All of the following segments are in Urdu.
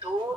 2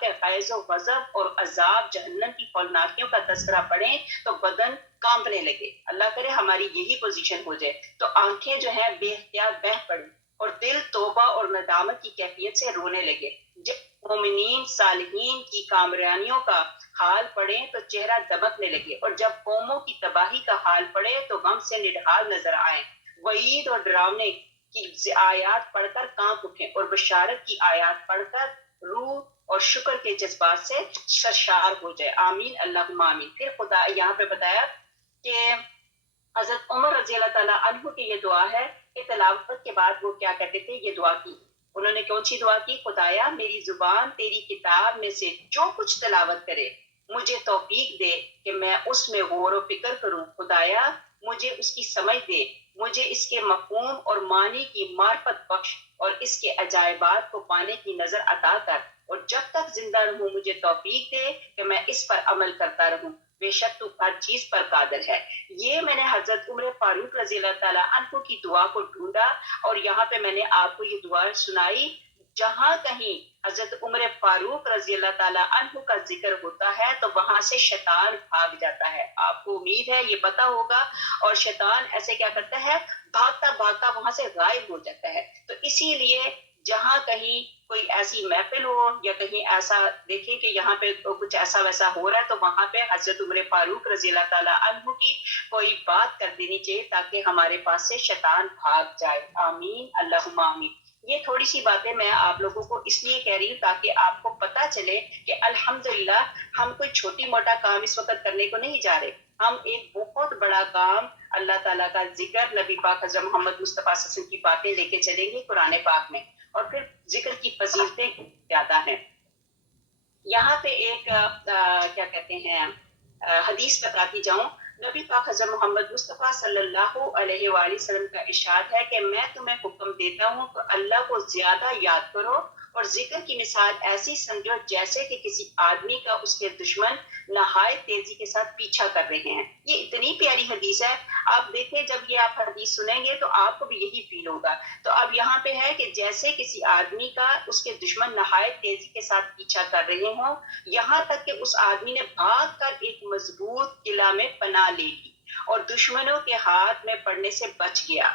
کے فیض و غضب اور عذاب جہنم کی ہولناکیوں کا تذکرہ پڑھیں تو بدن کانپنے لگے. اللہ کرے ہماری یہی پوزیشن ہو جائے. تو آنکھیں جو ہے بے اختیار بہہ پڑیں اور دل توبہ اور ندامت کی کیفیت سے رونے لگے. جب مومنین صالحین کی کامرانیوں کا حال پڑے تو چہرہ دمکنے لگے اور جب قوموں کی تباہی کا حال پڑے تو غم سے نڈھال نظر آئے. وعید اور ڈراونے کی آیات پڑھ کر کانپ اٹھیں اور بشارت کی آیات پڑھ کر روح اور شکر کے جذبات سے سرشار ہو جائے. آمین اللہم آمین. پھر خدا یہاں پہ بتایا کہ حضرت عمر رضی اللہ تعالیٰ عنہ کی یہ دعا ہے کہ تلاوت کے بعد وہ کیا کہتے تھے, یہ دعا کی. انہوں نے کون سی دعا کی؟ خدایا میری زبان تیری کتاب میں سے جو کچھ تلاوت کرے مجھے توفیق دے کہ میں اس میں غور و فکر کروں. خدایا مجھے اس کی سمجھ دے, مجھے اس کے مفہوم اور معنی کی معرفت بخش اور اس کے عجائبات کو پانے کی نظر عطا کر, اور جب تک زندہ رہوں مجھے توفیق دے کہ میں اس پر عمل کرتا رہوں. بے شک تو ہر چیز پر قادر ہے. یہ میں نے حضرت عمر فاروق رضی اللہ تعالیٰ عنہ کی دعا کو ڈھونڈا اور یہاں پہ میں نے آپ کو یہ دعا سنائی. جہاں کہیں حضرت عمر فاروق رضی اللہ تعالیٰ عنہ کا ذکر ہوتا ہے تو وہاں سے شیطان بھاگ جاتا ہے. آپ کو امید ہے یہ پتا ہوگا. اور شیطان ایسے کیا کرتا ہے, بھاگتا بھاگتا وہاں سے غائب ہو جاتا ہے. تو اسی لیے جہاں کہیں کوئی ایسی محفل ہو یا کہیں ایسا دیکھیں کہ یہاں پہ کچھ ایسا ویسا ہو رہا ہے تو وہاں پہ حضرت عمر فاروق رضی اللہ تعالیٰ عنہ کی کوئی بات کر دینی چاہیے تاکہ ہمارے پاس سے شیطان بھاگ جائے. آمین اللہم آمین. یہ تھوڑی سی باتیں میں آپ لوگوں کو اس لیے کہہ رہی ہوں تاکہ آپ کو پتا چلے کہ الحمدللہ ہم کوئی چھوٹی موٹا کام اس وقت کرنے کو نہیں جا رہے. ہم ایک بہت بڑا کام اللہ تعالیٰ کا ذکر, نبی پاک حضرت محمد مصطفیٰ صلی اللہ علیہ وسلم کی باتیں لے کے چلیں گے قرآن پاک میں, اور پھر ذکر کی فضیلتیں زیادہ ہیں. یہاں پہ ایک کیا کہتے ہیں حدیث بتاتی جاؤں. نبی پاک حضرت محمد مصطفیٰ صلی اللہ علیہ وآلہ وسلم کا ارشاد ہے کہ میں تمہیں حکم دیتا ہوں کہ اللہ کو زیادہ یاد کرو اور ذکر کی مثال ایسی سمجھو جیسے کہ کسی آدمی کا اس کے دشمن نہایت تیزی کے ساتھ پیچھا کر رہے ہیں. یہ اتنی پیاری حدیث ہے. آپ دیکھیں جب یہ آپ حدیث سنیں گے تو آپ کو بھی یہی فیل ہوگا. تو اب یہاں پہ ہے کہ جیسے کسی آدمی کا اس کے دشمن نہایت تیزی کے ساتھ پیچھا کر رہے ہوں, یہاں تک کہ اس آدمی نے بھاگ کر ایک مضبوط قلعہ میں پناہ لے لی اور دشمنوں کے ہاتھ میں پڑنے سے بچ گیا.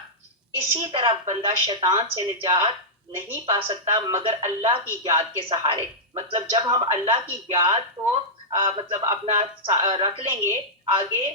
اسی طرح بندہ شیطان سے نجات نہیں پا سکتا مگر اللہ کی یاد کے سہارے. مطلب جب ہم اللہ کی یاد کو مطلب اپنا رکھ لیں گے آگے,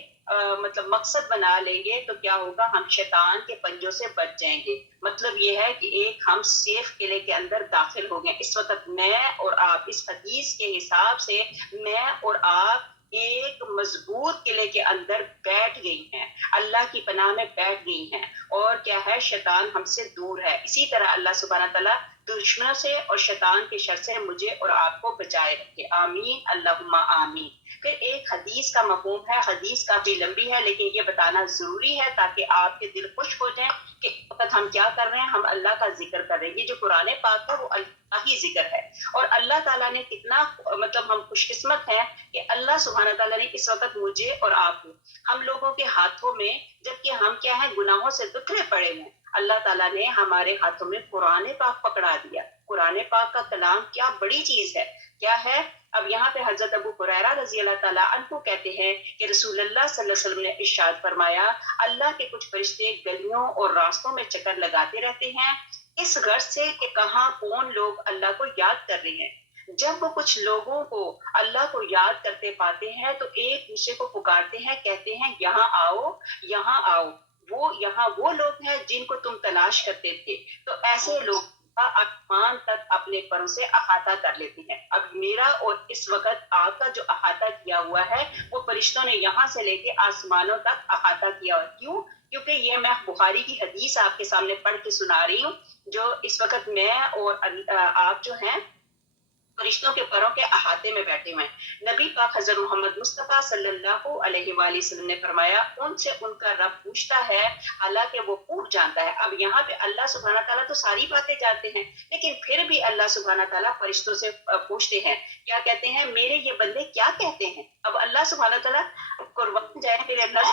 مطلب مقصد بنا لیں گے تو کیا ہوگا, ہم شیطان کے پنجوں سے بچ جائیں گے. مطلب یہ ہے کہ ایک ہم سیف قلعے کے اندر داخل ہو گئے. اس وقت میں اور آپ اس حدیث کے حساب سے میں اور آپ ایک مضبوط قلعے کے اندر بیٹھ گئی ہیں, اللہ کی پناہ میں بیٹھ گئی ہیں, اور کیا ہے شیطان ہم سے دور ہے. اسی طرح اللہ سبحانہ تعالیٰ دشمنوں سے اور شیطان کے شر سے مجھے اور آپ کو بچائے رکھے. آمین اللہم آمین. پھر ایک حدیث کا مفہوم ہے, حدیث کافی لمبی ہے لیکن یہ بتانا ضروری ہے تاکہ آپ کے دل خوش ہو جائیں کہ وقت ہم کیا کر رہے ہیں, ہم اللہ کا ذکر کر رہے ہیں. یہ جو قرآن پاک ہے وہ اللہ ہی ذکر ہے, اور اللہ تعالیٰ نے کتنا مطلب ہم خوش قسمت ہیں کہ اللہ سبحانہ تعالیٰ نے اس وقت مجھے اور آپ کو ہم لوگوں کے ہاتھوں میں, جبکہ ہم کیا ہے گناہوں سے بکھرے پڑے ہیں, اللہ تعالیٰ نے ہمارے ہاتھوں میں قرآن پاک پکڑا دیا. قرآن پاک کا کلام کیا بڑی چیز ہے, کیا ہے. اب یہاں پہ حضرت ابو ہریرہ رضی اللہ تعالیٰ عنہ کہتے ہیں کہ رسول اللہ صلی اللہ علیہ وسلم نے ارشاد فرمایا, اللہ کے کچھ فرشتے گلیوں اور راستوں میں چکر لگاتے رہتے ہیں اس غرض سے کہ کہاں کون لوگ اللہ کو یاد کر رہے ہیں. جب وہ کچھ لوگوں کو اللہ کو یاد کرتے پاتے ہیں تو ایک دوسرے کو پکارتے ہیں, کہتے ہیں یہاں آؤ یہاں آؤ, وہ یہاں وہ لوگ ہیں جن کو تم تلاش کرتے تھے. تو ایسے لوگ آسمان تک اپنے پروں سے احاطہ کر لیتے ہیں. اب میرا اور اس وقت آپ کا جو احاطہ کیا ہوا ہے وہ فرشتوں نے یہاں سے لے کے آسمانوں تک احاطہ کیا ہوا. کیوں؟ کیونکہ یہ میں بخاری کی حدیث آپ کے سامنے پڑھ کے سنا رہی ہوں, جو اس وقت میں اور آپ جو ہیں فرشتوں کے پروں کے احاطے میں بیٹھے ہوئے ہیں. نبی پاک حضرت محمد مصطفیٰ صلی اللہ علیہ وآلہ وسلم نے فرمایا ان سے ان کا رب پوچھتا ہے حالانکہ وہ خوب جانتا ہے. اب یہاں پہ اللہ سبحانہ تعالیٰ تو ساری باتیں جانتے ہیں لیکن پھر بھی اللہ سبحانہ تعالیٰ فرشتوں سے پوچھتے ہیں, کیا کہتے ہیں, میرے یہ بندے کیا کہتے ہیں. اب اللہ سبحانہ تعالیٰ قربان جائے میرے اللہ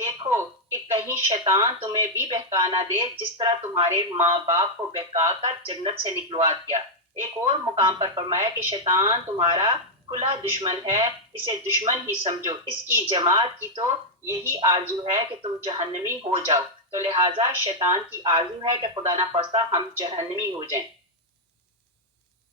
دیکھو کہ کہیں شیطان تمہیں بھی بہکا نہ دے جس طرح تمہارے ماں باپ کو بہکا کر جنت سے نکلوا دیا۔ ایک اور مقام پر فرمایا کہ شیطان تمہارا کھلا دشمن ہے، اسے دشمن ہی سمجھو، اس کی جماعت کی تو یہی آرزو ہے کہ تم جہنمی ہو جاؤ۔ تو لہٰذا شیطان کی آرزو ہے کہ خدا نہ خواستہ ہم جہنمی ہو جائیں۔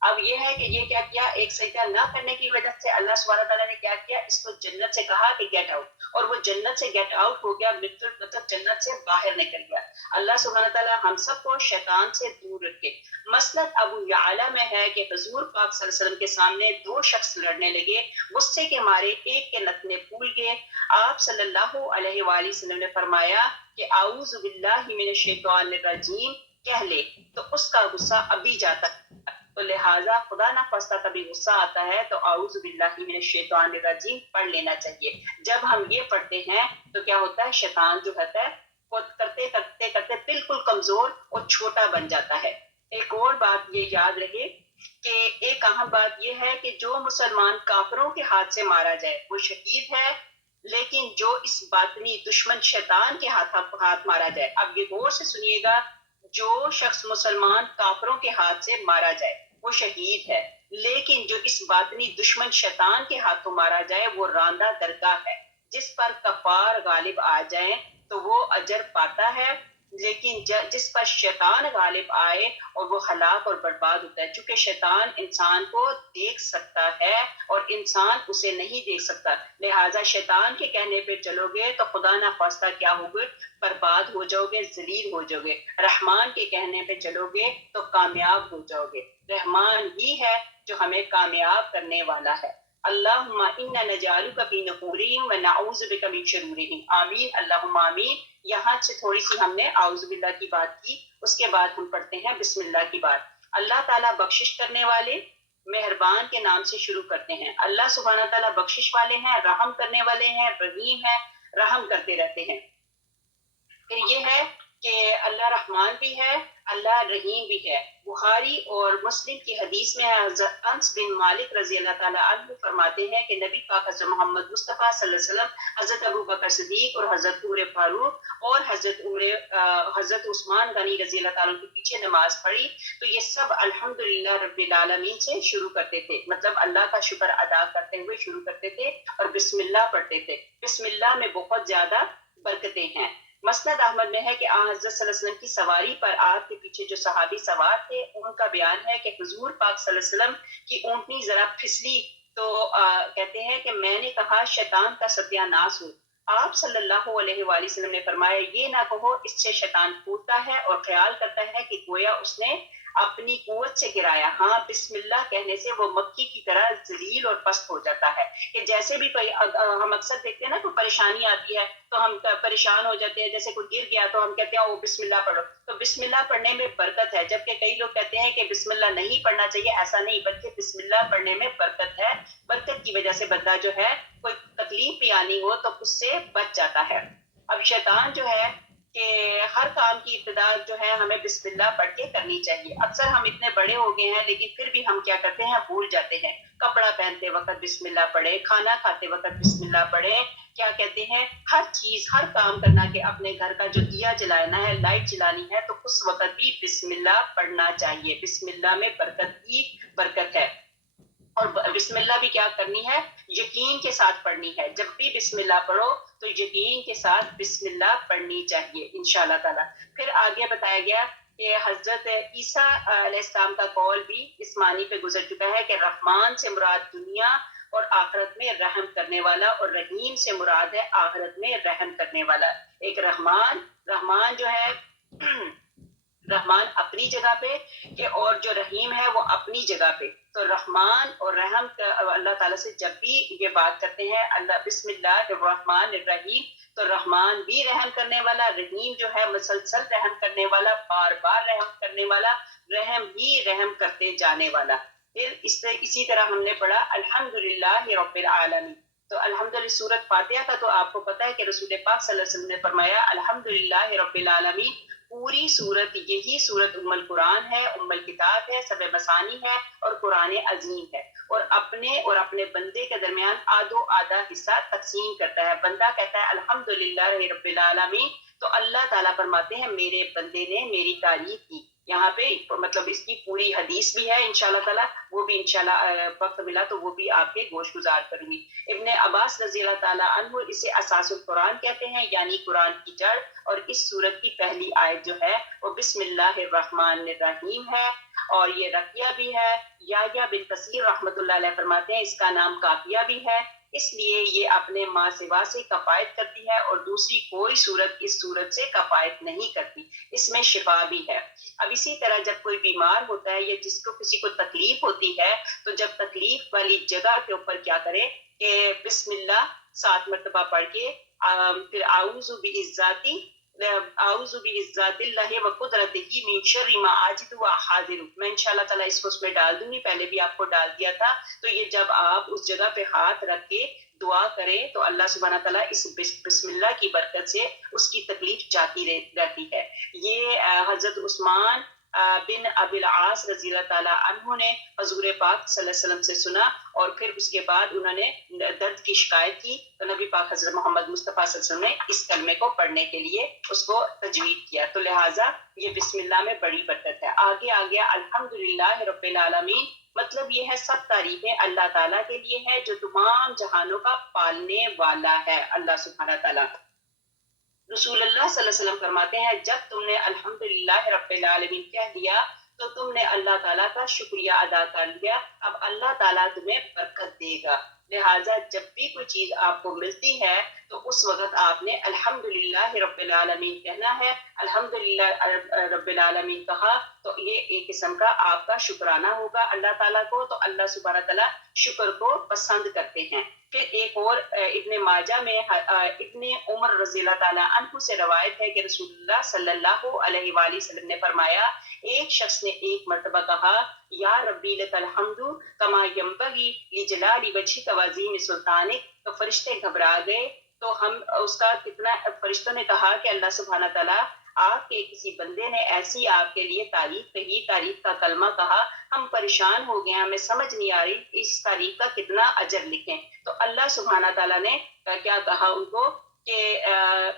اب یہ ہے کہ یہ کیا کیا، ایک سجدہ نہ کرنے کی وجہ سے اللہ سبحانہ تعالیٰ نے کیا کیا، اس کو جنت سے کہا کہ گیٹ آؤٹ، اور وہ جنت سے گیٹ آؤٹ ہو گیا، مطلب جنت سے باہر نکل گیا۔ اللہ سبحانہ تعالیٰ ہم سب کو شیطان سے دور رکھے۔ مسند ابو یعلا میں ہے کہ حضور پاک صلی اللہ علیہ وسلم کے سامنے دو شخص لڑنے لگے، غصے کے مارے ایک کے نتنے پھول گئے۔ آپ صلی اللہ علیہ وآلہ وسلم نے فرمایا کہ اعوذ باللہ من الشیطان الرجیم کہہ لے، تو اس کا غصہ ابھی جاتا ہے۔ تو لہٰذا خدا نہ خواستہ کبھی غصہ آتا ہے تو اعوذ باللہ من الشیطان الرجیم پڑھ لینا چاہیے۔ جب ہم یہ پڑھتے ہیں تو کیا ہوتا ہے، شیطان جو ہوتا ہے وہ کرتے کرتے کرتے بالکل کمزور اور چھوٹا بن جاتا ہے۔ ایک اور بات یہ یاد رہے کہ ایک اہم بات یہ ہے کہ جو مسلمان کافروں کے ہاتھ سے مارا جائے وہ شہید ہے، لیکن جو اس باطنی دشمن شیطان کے ہاتھ مارا جائے، اب یہ غور سے سنیے گا، جو شخص مسلمان کافروں کے ہاتھ سے مارا جائے وہ شہید ہے، لیکن جو اس باطنی دشمن شیطان کے ہاتھوں مارا جائے وہ راندہ درگاہ ہے۔ جس پر کفار غالب آ جائیں تو وہ اجر پاتا ہے، لیکن جس پر شیطان غالب آئے اور وہ ہلاک اور برباد ہوتا ہے، چونکہ شیطان انسان کو دیکھ سکتا ہے اور انسان اسے نہیں دیکھ سکتا، لہٰذا شیطان کے کہنے پہ چلو گے تو خدا نہ خواستہ کیا ہوگے، برباد ہو جاؤ گے، ذلیل ہو جاؤ گے۔ رحمان کے کہنے پہ چلو گے تو کامیاب ہو جاؤ گے۔ رحمان ہی ہے جو ہمیں کامیاب کرنے والا ہے۔ اللہم انا نجعلک فی نحورہم ونعوذ بک من شرورہم، آمین اللہم آمین۔ یہاں سے تھوڑی سی ہم نے اعوذ باللہ کی بات کی، اس کے بعد ہم پڑھتے ہیں بسم اللہ کی بات۔ اللہ تعالیٰ بخشش کرنے والے مہربان کے نام سے شروع کرتے ہیں۔ اللہ سبحانہ تعالیٰ بخشش والے ہیں، رحم کرنے والے ہیں، رحیم ہیں، رحم کرتے رہتے ہیں۔ پھر یہ ہے کہ اللہ رحمان بھی ہے، اللہ رحیم بھی ہے۔ بخاری اور مسلم کی حدیث میں ہے، حضرت انس بن مالک رضی اللہ تعالیٰ عنہ فرماتے ہیں کہ نبی پاک حضرت محمد مصطفیٰ صلی اللہ علیہ وسلم، حضرت ابو بکر صدیق اور حضرت عمر فاروق اور حضرت عثمان غنی رضی اللہ تعالیٰ کے پیچھے نماز پڑھی تو یہ سب الحمدللہ رب العالمین سے شروع کرتے تھے، مطلب اللہ کا شکر ادا کرتے ہوئے شروع کرتے تھے اور بسم اللہ پڑھتے تھے۔ بسم اللہ میں بہت زیادہ برکتیں ہیں۔ مسند احمد میں ہے کہ حضرت صلی اللہ علیہ وسلم کی سواری پر آپ کے پیچھے جو صحابی سوار تھے ان کا بیان ہے کہ حضور پاک صلی اللہ علیہ وسلم کی اونٹنی ذرا پھسلی تو کہتے ہیں کہ میں نے کہا شیطان کا ستیہ ناس ہو۔ آپ صلی اللہ علیہ وآلہ وسلم نے فرمایا یہ نہ کہو، اس سے شیطان پھوٹتا ہے اور خیال کرتا ہے کہ گویا اس نے اپنی قوت سے گرایا۔ ہاں، بسم اللہ کہنے سے وہ مکھی کی طرح ذلیل اور پست ہو جاتا ہے، کہ جیسے بھی کوئی ہم اکثر دیکھتے ہیں نا کوئی پریشانی آتی ہے تو ہم پریشان ہو جاتے ہیں، جیسے کوئی گر گیا تو ہم کہتے ہیں او بسم اللہ پڑھو، تو بسم اللہ پڑھنے میں برکت ہے، جبکہ کئی لوگ کہتے ہیں کہ بسم اللہ نہیں پڑھنا چاہیے، ایسا نہیں، بلکہ بسم اللہ پڑھنے میں برکت ہے۔ برکت کی وجہ سے بندہ جو ہے کوئی تکلیف بھی آنی ہو تو اس سے بچ جاتا ہے۔ اب شیطان جو ہے کہ ہر کام کی ابتدا جو ہے ہمیں بسم اللہ پڑھ کے کرنی چاہیے۔ اکثر ہم اتنے بڑے ہو گئے ہیں لیکن پھر بھی ہم کیا کرتے ہیں، بھول جاتے ہیں۔ کپڑا پہنتے وقت بسم اللہ پڑھے، کھانا کھاتے وقت بسم اللہ پڑھے، کیا کہتے ہیں، ہر چیز ہر کام کرنا، کہ اپنے گھر کا جو دیا جلانا ہے، لائٹ جلانی ہے تو اس وقت بھی بسم اللہ پڑھنا چاہیے۔ بسم اللہ میں برکت ہی برکت ہے۔ اور بسم اللہ بھی کیا کرنی ہے، یقین کے ساتھ پڑھنی ہے۔ جب بھی بسم اللہ پڑھو تو یقین کے ساتھ بسم اللہ پڑھنی چاہیے انشاءاللہ تعالی۔ پھر آگے بتایا گیا کہ حضرت عیسیٰ علیہ السلام کا قول بھی اس معنی پہ گزر چکا ہے کہ رحمان سے مراد دنیا اور آخرت میں رحم کرنے والا، اور رحیم سے مراد ہے آخرت میں رحم کرنے والا۔ ایک رحمان جو ہے رحمان اپنی جگہ پہ کہ اور جو رحیم ہے وہ اپنی جگہ پہ، تو رحمان اور رحم اللہ تعالیٰ سے جب بھی یہ بات کرتے ہیں اللہ بسم اللہ الرحمن الرحیم، تو رحمان بھی رحم کرنے والا، رحیم جو ہے مسلسل رحم کرنے والا، بار بار رحم کرنے والا، رحم ہی رحم کرتے جانے والا۔ پھر اسی طرح ہم نے پڑھا الحمدللہ رب العالمین۔ تو الحمدللہ سورۃ فاتحہ کا تو آپ کو پتہ ہے کہ رسول پاک صلی اللہ علیہ وسلم نے فرمایا الحمدللہ رب العالمین، پوری سورت یہی سورت ام القرآن ہے، ام الکتاب ہے، سبع مثانی ہے اور قرآن عظیم ہے۔ اور اپنے بندے کے درمیان آدھو آدھا حصہ تقسیم کرتا ہے. بندہ کہتا ہے الحمدللہ رب العالمین، تو اللہ تعالیٰ فرماتے ہیں میرے بندے نے میری تعریف کی. یہاں پہ مطلب اس کی پوری حدیث بھی ہے انشاءاللہ تعالیٰ، وہ بھی انشاءاللہ وقت ملا تو وہ بھی آپ کے گوش گزار کروں گی. ابن عباس رضی اللہ تعالیٰ عنہ اسے اساس القرآن کہتے ہیں، یعنی قرآن کی جڑ. اور اس سورت کی پہلی آیت جو ہے وہ بسم اللہ الرحمن الرحیم ہے، اور یہ رقیہ بھی ہے. یا بن کثیر رحمۃ اللہ علیہ فرماتے ہیں اس کا نام کافیہ بھی ہے، اس لیے یہ اپنے ماں سوا سے کفایت کرتی ہے اور دوسری کوئی صورت اس صورت سے کفایت نہیں کرتی. اس میں شفا بھی ہے. اب اسی طرح جب کوئی بیمار ہوتا ہے یا جس کو کسی کو تکلیف ہوتی ہے، تو جب تکلیف والی جگہ کے اوپر کیا کرے کہ بسم اللہ 7 مرتبہ پڑھ کے پھر اعوذ بعزت اللہ و قدرتہ من شر ما اجد و احاذر. میں انشاءاللہ تعالیٰ اس کو اس میں ڈال دوں گی، پہلے بھی آپ کو ڈال دیا تھا. تو یہ جب آپ اس جگہ پہ ہاتھ رکھ کے دعا کریں تو اللہ سبحانہ تعالیٰ اس بسم اللہ کی برکت سے اس کی تکلیف جاتی رہتی ہے. یہ حضرت عثمان بن ابی العاص رضی اللہ تعالیٰ عنہ نے حضور پاک صلی اللہ علیہ وسلم سے سنا، اور پھر اس کے بعد انہوں نے درد کی شکایت کی تو نبی پاک حضرت محمد مصطفیٰ صلی اللہ علیہ وسلم نے اس کلمے کو پڑھنے کے لیے اس کو تجوید کیا. تو لہٰذا یہ بسم اللہ میں بڑی برکت ہے. آگے آ گیا الحمدللہ رب العالمین، مطلب یہ ہے سب تعریفیں اللہ تعالیٰ کے لیے ہے جو تمام جہانوں کا پالنے والا ہے اللہ سبحانہ تعالیٰ. رسول اللہ صلی اللہ علیہ وسلم فرماتے ہیں جب تم نے الحمدللہ رب العالمین کہہ دیا تو تم نے اللہ تعالیٰ کا شکریہ ادا کر لیا. اب اللہ تعالیٰ تمہیں برکت دے گا. لہٰذا جب بھی کوئی چیز آپ کو ملتی ہے تو اس وقت آپ نے الحمدللہ رب العالمین کہنا ہے. الحمدللہ رب العالمین کہا تو یہ ایک قسم کا آپ کا شکرانہ ہوگا اللہ تعالیٰ کو، تو اللہ سبحانہ تعالیٰ شکر کو پسند کرتے ہیں. پھر ایک اور ابن ماجہ میں ابن عمر رضی اللہ تعالیٰ عنہ سے روایت ہے کہ رسول اللہ صلی اللہ علیہ وآلہ وسلم نے فرمایا ایک شخص نے ایک مرتبہ کہا یا ربی لک الحمد کما ینبغی لجلال وجہک وعظیم سلطانک، تو فرشتے گھبرا گئے. تو ہم اس کا کتنا، فرشتوں نے کہا کہ اللہ سبحانہ تعالیٰ آپ کے کسی بندے نے ایسی آپ کے لیے تعریف کہی، تعریف کا کلمہ کہا، ہم پریشان ہو گئے، ہمیں سمجھ نہیں آ رہی اس تعریف کا کتنا اجر لکھیں. تو اللہ سبحانہ تعالیٰ نے کیا کہا ان کو کہ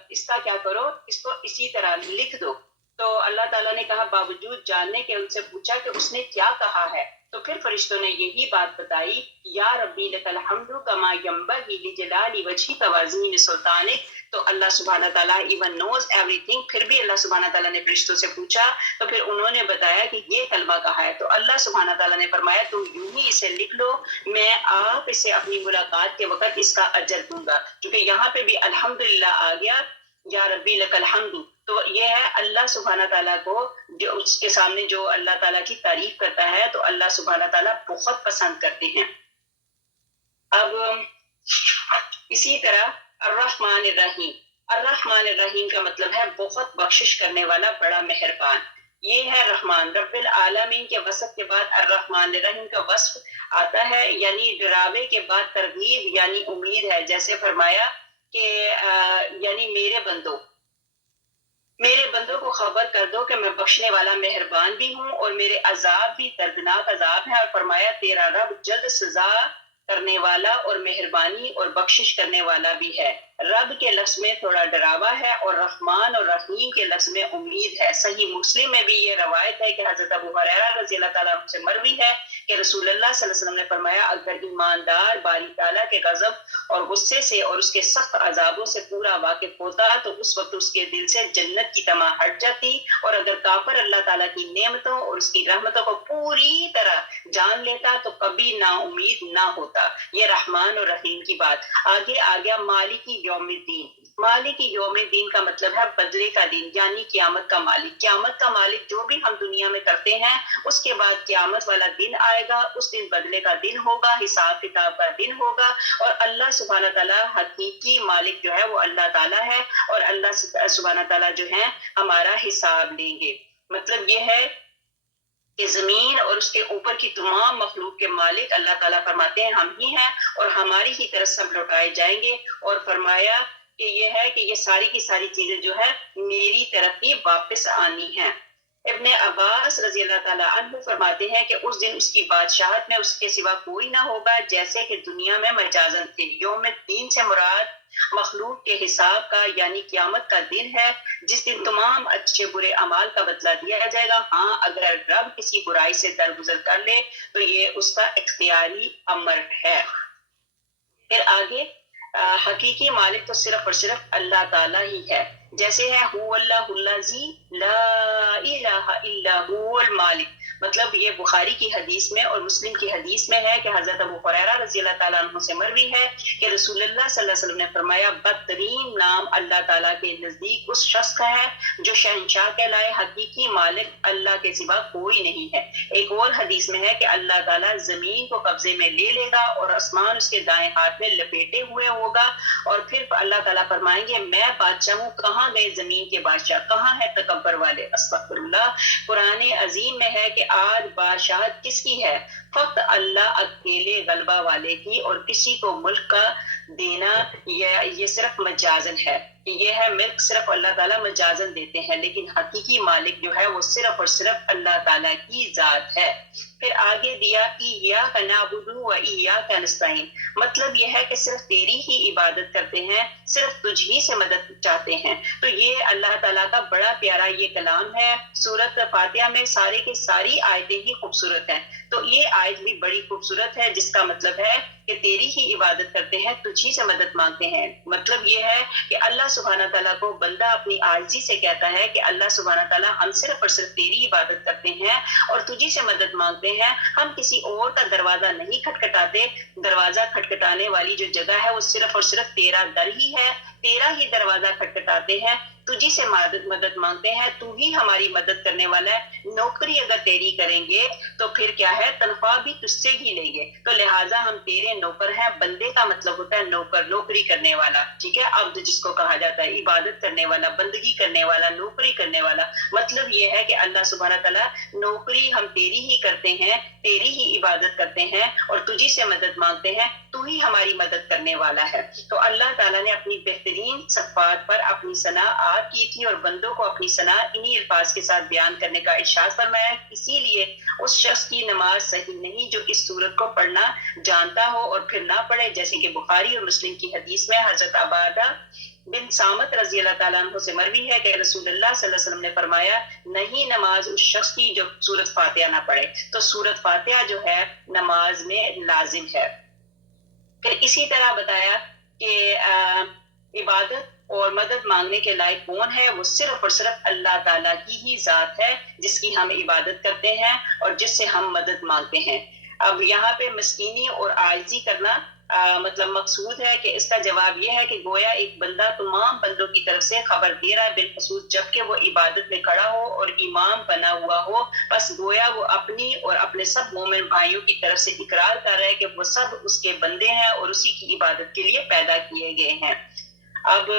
اس کا کیا کرو، اس کو اسی طرح لکھ دو. تو اللہ تعالیٰ نے کہا باوجود جاننے کے ان سے پوچھا کہ اس نے کیا کہا ہے، تو پھر فرشتوں نے یہی بات بتائی یا ربی لک الحمد کما ینبغی لجلال وجہک وعظیم سلطانک. تو اللہ سبحانہ تعالیٰ ایون نوز ایوری تھنگ. پھر بھی اللہ سبحانہ تعالیٰ نے فرشتوں سے پوچھا تو پھر انہوں نے بتایا کہ یہ کلمہ کہا ہے. تو اللہ سبحانہ تعالیٰ نے فرمایا تم یوں ہی اسے لکھ لو، میں آپ اسے اپنی ملاقات کے وقت اس کا اجر دوں گا. کیونکہ یہاں پہ بھی الحمدللہ آ گیا یا ربی لک الحمد، تو یہ ہے اللہ سبحانہ تعالیٰ کو جو اس کے سامنے جو اللہ تعالیٰ کی تعریف کرتا ہے تو اللہ سبحانہ تعالیٰ بہت پسند کرتے ہیں. اب اسی طرح الرحمن الرحیم، الرحمن الرحیم کا مطلب ہے بہت بخشش کرنے والا، بڑا مہربان. یہ ہے رحمان. رب العالمین کے وصف کے بعد الرحمن الرحیم کا وصف آتا ہے، یعنی ڈراوے کے بعد ترغیب یعنی امید ہے. جیسے فرمایا کہ یعنی میرے بندوں کو خبر کر دو کہ میں بخشنے والا مہربان بھی ہوں اور میرے عذاب بھی دردناک عذاب ہے. اور فرمایا تیرا رب جلد سزا کرنے والا اور مہربانی اور بخشش کرنے والا بھی ہے. رب کے لفظ میں تھوڑا ڈراوا ہے اور رحمان اور رحیم کے لفظ میں امید ہے. صحیح مسلم میں بھی یہ روایت ہے کہ حضرت ابو ہریرہ رضی اللہ تعالیٰ عنہ سے مروی ہے کہ رسول اللہ صلی اللہ علیہ وسلم نے فرمایا اگر ایماندار باری تعالیٰ کے غضب اور غصے سے اور اس کے سخت عذابوں سے پورا واقف ہوتا تو اس وقت اس کے دل سے جنت کی تماہ ہٹ جاتی، اور اگر کافر اللہ تعالیٰ کی نعمتوں اور اس کی رحمتوں کو پوری طرح جان لیتا تو کبھی نا امید نہ ہوتا. یہ رحمان اور رحیم کی بات. آگے آ گیا مالک یوم الدین. مالک یوم الدین کا مطلب ہے بدلے کا دن، یعنی قیامت کا مالک. قیامت کا مالک جو بھی ہم دنیا میں کرتے ہیں اس کے بعد قیامت والا دن آئے گا، اس دن بدلے کا دن ہوگا، حساب کتاب کا دن ہوگا. اور اللہ سبحانہ تعالیٰ حقیقی مالک جو ہے وہ اللہ تعالیٰ ہے، اور اللہ سبحانہ تعالیٰ جو ہے ہمارا حساب لیں گے. مطلب یہ ہے کہ زمین اور اس کے اوپر کی تمام مخلوق کے مالک اللہ تعالیٰ فرماتے ہیں ہم ہی ہیں، اور ہماری ہی طرف سب لوٹائے جائیں گے. اور فرمایا کہ یہ ہے کہ یہ ساری کی ساری چیزیں جو ہے میری طرف ہی واپس آنی ہیں. ابن عباس رضی اللہ تعالیٰ عنہ فرماتے ہیں کہ اس دن اس کی بادشاہت میں اس کے سوا کوئی نہ ہوگا جیسے کہ دنیا میں مجازن تھے۔ یوم الدین سے مراد مخلوق کے حساب کا یعنی قیامت کا دن ہے، جس دن تمام اچھے برے اعمال کا بدلہ دیا جائے گا۔ ہاں اگر رب کسی برائی سے درگزر کر لے تو یہ اس کا اختیاری امر ہے۔ پھر آگے حقیقی مالک تو صرف اور صرف اللہ تعالیٰ ہی ہے، جیسے ہے هو اللہ الذی لا الہ الا هو المالک۔ مطلب یہ بخاری کی حدیث میں اور مسلم کی حدیث میں ہے کہ حضرت ابو ہریرہ رضی اللہ تعالیٰ عنہ سے مروی ہے کہ رسول اللہ صلی اللہ علیہ وسلم نے فرمایا بدترین نام اللہ تعالیٰ کے نزدیک اس شخص کا ہے جو شہنشاہ کہلائے، حقیقی مالک اللہ کے سوا کوئی نہیں ہے۔ ایک اور حدیث میں ہے کہ اللہ تعالیٰ زمین کو قبضے میں لے لے گا اور آسمان اس کے دائیں ہاتھ میں لپیٹے ہوئے ہوگا، اور پھر اللہ تعالیٰ فرمائیں گے میں بادشاہ ہوں، کہاں گئے زمین کے بادشاہ، کہاں ہے تکبر والے۔ استغفر اللہ۔ قرآن عظیم میں ہے کہ آج بادشاہت کس کی ہے؟ فقط اللہ اکیلے غلبہ والے کی، اور کسی کو ملک کا دینا یہ صرف مجازن ہے، یہ ہے ملک صرف اللہ تعالیٰ مجازن دیتے ہیں، لیکن حقیقی مالک جو ہے وہ صرف اور صرف اللہ تعالیٰ کی ذات ہے۔ پھر آگے دیا ایاک نعبد و ایاک نستعین، مطلب یہ ہے کہ صرف تیری ہی عبادت کرتے ہیں، صرف تجھ ہی سے مدد چاہتے ہیں۔ تو یہ اللہ تعالیٰ کا بڑا پیارا یہ کلام ہے۔ سورۃ فاتحہ میں سارے کے ساری آیتیں ہی خوبصورت ہیں، تو یہ آیت بھی بڑی خوبصورت ہے جس کا مطلب ہے کہ تیری ہی عبادت کرتے ہیں، تجھ ہی سے مدد مانگتے ہیں۔ مطلب یہ ہے کہ اللہ سبحانہ تعالیٰ کو بندہ اپنی عاجزی سے کہتا ہے کہ اللہ سبحانہ تعالیٰ ہم صرف اور صرف تیری عبادت کرتے ہیں اور تجھی سے مدد مانگتے ہیں، ہم کسی اور کا دروازہ نہیں کھٹکھٹاتے۔ دروازہ کھٹکھٹانے والی جو جگہ ہے وہ صرف اور صرف تیرا در ہی ہے، تیرا ہی دروازہ کھٹکھٹاتے ہیں، تجھی سے مدد مانگتے ہیں، تو ہی ہماری مدد کرنے والا ہے۔ نوکری اگر تیری کریں گے تو پھر کیا ہے، تنخواہ بھی تجھ سے ہی لیں گے، تو لہٰذا ہم تیرے نوکر ہیں۔ بندے کا مطلب ہوتا ہے نوکر، نوکری کرنے والا، ٹھیک ہے، عبد جس کو کہا جاتا ہے، عبادت کرنے والا، بندگی کرنے والا، نوکری کرنے والا۔ مطلب یہ ہے کہ اللہ سبحانہ تعالیٰ نوکری ہم تیری ہی کرتے ہیں، تیری ہی عبادت کرتے ہیں اور تجھی سے مدد مانگتے ہیں، تو ہی ہماری مدد کرنے والا ہے۔ تو اللہ تعالیٰ نے اپنی بہترین صفات پر اپنی ثنا آپ کی تھی اور بندوں کو اپنی ثنا انہی الفاظ کے ساتھ بیان کرنے کا ارشاد فرمایا۔ اسی لیے اس شخص کی نماز صحیح نہیں جو اس سورت کو پڑھنا جانتا ہو اور پھر نہ پڑھے، جیسے کہ بخاری اور مسلم کی حدیث میں حضرت عبادہ بن سامت رضی اللہ تعالیٰ عنہ سے مروی ہے کہ رسول اللہ صلی اللہ علیہ وسلم نے فرمایا نہیں نماز اس شخص کی جو سورت فاتحہ نہ پڑھے۔ تو سورت فاتحہ جو ہے نماز میں لازم ہے۔ پھر اسی طرح بتایا کہ عبادت اور مدد مانگنے کے لائق کون ہے؟ وہ صرف اور صرف اللہ تعالیٰ کی ہی ذات ہے جس کی ہم عبادت کرتے ہیں اور جس سے ہم مدد مانگتے ہیں۔ اب یہاں پہ مسکینی اور عاجزی کرنا مطلب مقصود ہے کہ اس کا جواب یہ ہے کہ گویا ایک بندہ تمام بندوں کی طرف سے خبر دے رہا ہے، بالخصوص جب کہ وہ عبادت میں کھڑا ہو اور امام بنا ہوا ہو، بس گویا وہ اپنی اور اپنے سب مومن بھائیوں کی طرف سے اقرار کر رہا ہے کہ وہ سب اس کے بندے ہیں اور اسی کی عبادت کے لیے پیدا کیے گئے ہیں۔ اب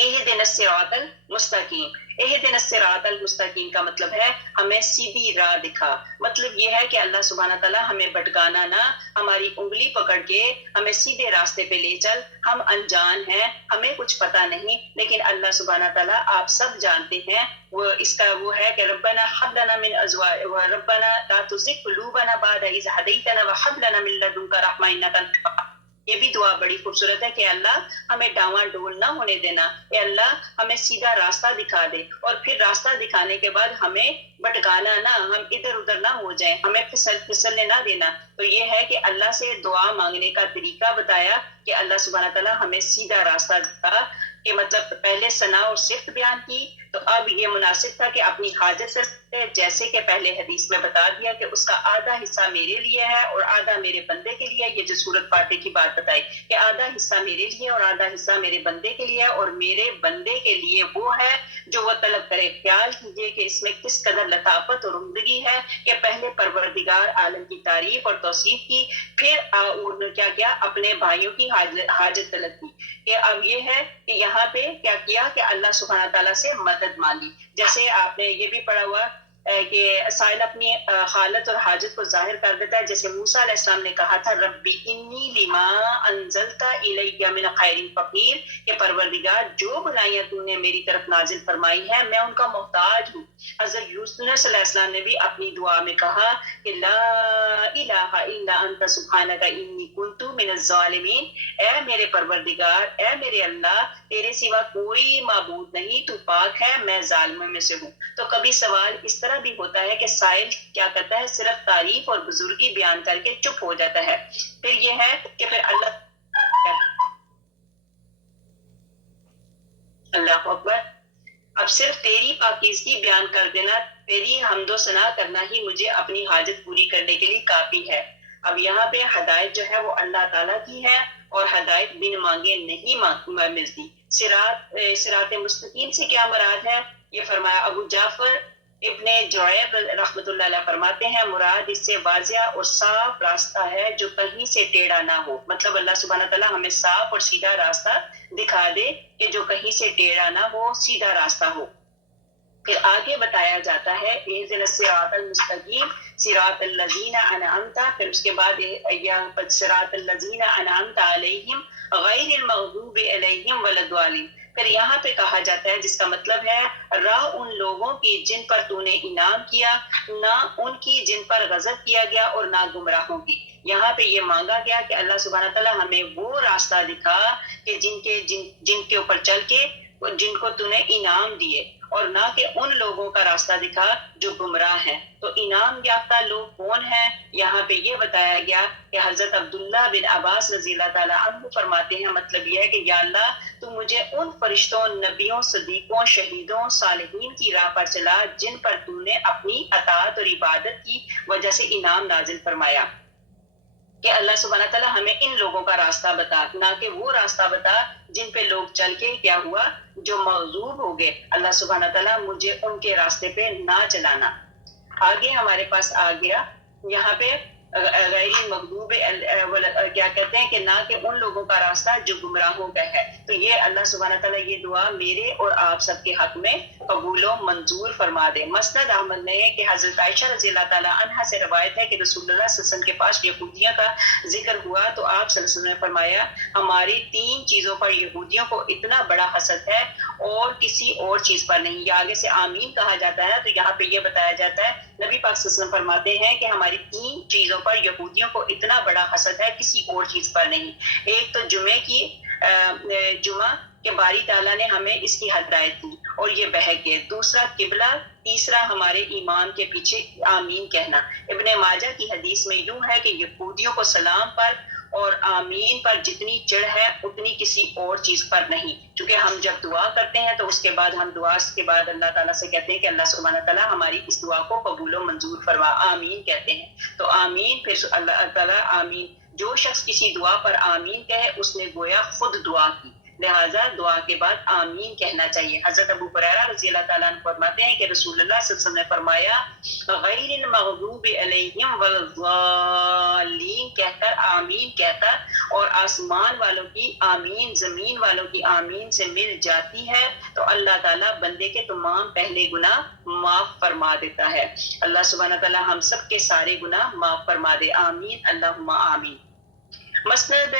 اہدنا الصراط المستقیم، اہدنا الصراط المستقیم کا مطلب ہے ہمیں سیدھی راہ دکھا۔ مطلب یہ ہے کہ اللہ سبحانہ تعالیٰ ہمیں بھٹکانا نہ، ہماری انگلی پکڑ کے ہمیں سیدھے راستے پہ لے چل۔ ہم انجان ہیں، ہمیں کچھ پتہ نہیں، لیکن اللہ سبحانہ تعالیٰ آپ سب جانتے ہیں۔ وہ اس کا وہ ہے کہ ربنا حب لنا من ازواجنا ربنا لا تزغ قلوبنا بعد اذ هديتنا وهب لنا من لدنك رحمة انك انت۔ یہ بھی دعا بڑی خوبصورت ہے کہ اللہ ہمیں ڈاواں ڈول نہ ہونے دینا، اے اللہ ہمیں سیدھا راستہ دکھا دے، اور پھر راستہ دکھانے کے بعد ہمیں بھٹکانا نہ، ہم ادھر ادھر نہ ہو جائیں، ہمیں پھسلنے نہ دینا۔ تو یہ ہے کہ اللہ سے دعا مانگنے کا طریقہ بتایا کہ اللہ سبحانہ تعالیٰ ہمیں سیدھا راستہ دکھا، کہ مطلب پہلے ثنا اور صفت بیان کی، تو اب یہ مناسب تھا کہ اپنی حاجت سے، جیسے کہ پہلے حدیث میں بتا دیا کہ اس کا آدھا حصہ میرے لیے ہے اور آدھا میرے بندے کے لیے، یہ جو سورت فاتحہ کی بات بتائی کہ آدھا حصہ میرے لیے اور آدھا حصہ میرے بندے کے لیے، اور میرے بندے کے لیے وہ ہے جو وہ طلب کرے۔ خیال کیجئے کہ اس میں کس قدر لطافت اور عمدگی ہے کہ پہلے پروردگار عالم کی تعریف اور توصیف کی، پھر انہوں نے کیا کیا، اپنے بھائیوں کی حاجت طلب کی، کہ اب یہ ہے کہ یہاں پہ کیا کیا کہ اللہ سبحانہ تعالیٰ سے مدد مانگی۔ جیسے آپ نے یہ بھی پڑھا ہوا کہ سائل اپنی حالت اور حاجت کو ظاہر کر دیتا ہے، جیسے موسیٰ علیہ السلام نے کہا تھا ربی انی لما انزلت الی من خیر فقیر، کہ پروردگار جو بھلائیاں تو نے میری طرف نازل فرمائی ہے میں ان کا محتاج ہوں۔ حضرت یونس علیہ السلام نے بھی اپنی دعا میں کہا کہ لا الہ الا انت سبحانک انی کنت من الظالمین، اے میرے پروردگار، اے میرے اللہ، تیرے سوا کوئی معبود نہیں، تو پاک ہے، میں ظالموں میں سے ہوں۔ تو کبھی سوال اس طرح بھی ہوتا ہے کہ سائل کیا کرتا ہے، صرف تعریف اور بزرگی بیان کر کے چپ ہو جاتا ہے، پھر یہ ہے کہ پھر اللہ اکبر، اب صرف تیری پاکیزگی بیان کر دینا، تیری حمد و ثنا کرنا ہی مجھے اپنی حاجت پوری کرنے کے لیے کافی ہے۔ اب یہاں پہ ہدایت جو ہے وہ اللہ تعالیٰ کی ہے، اور ہدایت بن مانگے نہیں ملتی۔ صراط مستقیم سے کیا مراد ہے، یہ فرمایا ابو جعفر ابن جعیب رحمۃ اللہ علیہ فرماتے ہیں مراد اس سے واضح اور صاف راستہ ہے جو کہیں سے ٹیڑھا نہ ہو، مطلب اللہ سبحانہ تعالیٰ ہمیں صاف اور سیدھا راستہ دکھا دے کہ جو کہیں سے ٹیڑھا نہ ہو، سیدھا راستہ ہو۔ پھر آگے بتایا جاتا ہے اہدنا الصراط المستقیم صراط الذین انعمت، پھر اس کے بعد صراط الذین انعمت علیہم غیر المغضوب علیہم ولا الضالین، پھر یہاں پہ کہا جاتا ہے جس کا مطلب ہے راہ ان لوگوں کی جن پر تو نے انعام کیا، نہ ان کی جن پر غضب کیا گیا، اور نہ گمراہوں کی۔ یہاں پہ یہ مانگا گیا کہ اللہ سبحانہ تعالیٰ ہمیں وہ راستہ دکھا کہ جن کے اوپر چل کے جن کو تو نے انعام دیے، اور نہ کہ ان لوگوں کا راستہ دکھا جو گمراہ ہیں۔ تو انعام یافتہ لوگ کون ہیں، یہاں پہ یہ بتایا گیا کہ حضرت عبداللہ بن عباس رضی اللہ تعالیٰ عنہ فرماتے ہیں مطلب یہ ہے کہ یا اللہ تو مجھے ان فرشتوں، نبیوں، صدیقوں، شہیدوں، صالحین کی راہ پر چلا جن پر تو نے اپنی اطاعت اور عبادت کی وجہ سے انعام نازل فرمایا، کہ اللہ سبحانہ تعالیٰ ہمیں ان لوگوں کا راستہ بتا، نہ کہ وہ راستہ بتا جن پہ لوگ چل کے کیا ہوا جو مغضوب ہو گئے، اللہ سبحانہ تعالیٰ مجھے ان کے راستے پہ نہ چلانا۔ آگے ہمارے پاس آ گیا یہاں پہ غیر مغضوب کیا کہتے ہیں کہ نہ کہ ان لوگوں کا راستہ جو گمراہوں کا ہے۔ تو یہ اللہ سبحانہ تعالیٰ یہ دعا میرے اور آپ سب کے حق میں قبول و منظور فرما دے۔ مسند احمد نے کہ حضرت عائشہ رضی اللہ تعالیٰ عنہا سے روایت ہے کہ رسول اللہ صلی اللہ علیہ وسلم کے پاس یہودیوں کا ذکر ہوا تو آپ صلی اللہ علیہ وسلم نے فرمایا ہماری 3 چیزوں پر یہودیوں کو اتنا بڑا حسد ہے اور کسی اور چیز پر نہیں۔ یا آگے سے آمین کہا جاتا ہے، تو یہاں پہ یہ بتایا جاتا ہے نبی پاک صلی اللہ علیہ وسلم فرماتے ہیں کہ ہماری 3 چیزوں پر یہودیوں کو اتنا بڑا حسد ہے کسی اور چیز پر نہیں۔ ایک تو جمعہ کہ باری تعالیٰ نے ہمیں اس کی ہدایت دی اور یہ بہک گئے، دوسرا قبلہ، تیسرا ہمارے ایمان کے پیچھے آمین کہنا۔ ابن ماجہ کی حدیث میں یوں ہے کہ یہودیوں کو سلام پر اور آمین پر جتنی چڑھ ہے اتنی کسی اور چیز پر نہیں، چونکہ ہم جب دعا کرتے ہیں تو اس کے بعد ہم دعا کے بعد اللہ تعالیٰ سے کہتے ہیں کہ اللہ سبحانہ تعالیٰ ہماری اس دعا کو قبول و منظور فرما، آمین کہتے ہیں۔ تو آمین، پھر اللہ تعالیٰ آمین، جو شخص کسی دعا پر آمین کہے اس نے گویا خود دعا کی، لہٰذا دعا کے بعد آمین کہنا چاہیے۔ حضرت ابو ہریرہ رضی اللہ تعالیٰ عنہ فرماتے ہیں کہ رسول اللہ صلی اللہ علیہ وسلم نے فرمایا غیر المغضوب علیہم والضالین کہہ کر آمین کہتا اور آسمان والوں کی آمین زمین والوں کی آمین سے مل جاتی ہے تو اللہ تعالیٰ بندے کے تمام پہلے گناہ معاف فرما دیتا ہے۔ اللہ سبحانہ تعالیٰ ہم سب کے سارے گناہ معاف فرما دے، آمین اللہم آمین۔ مسند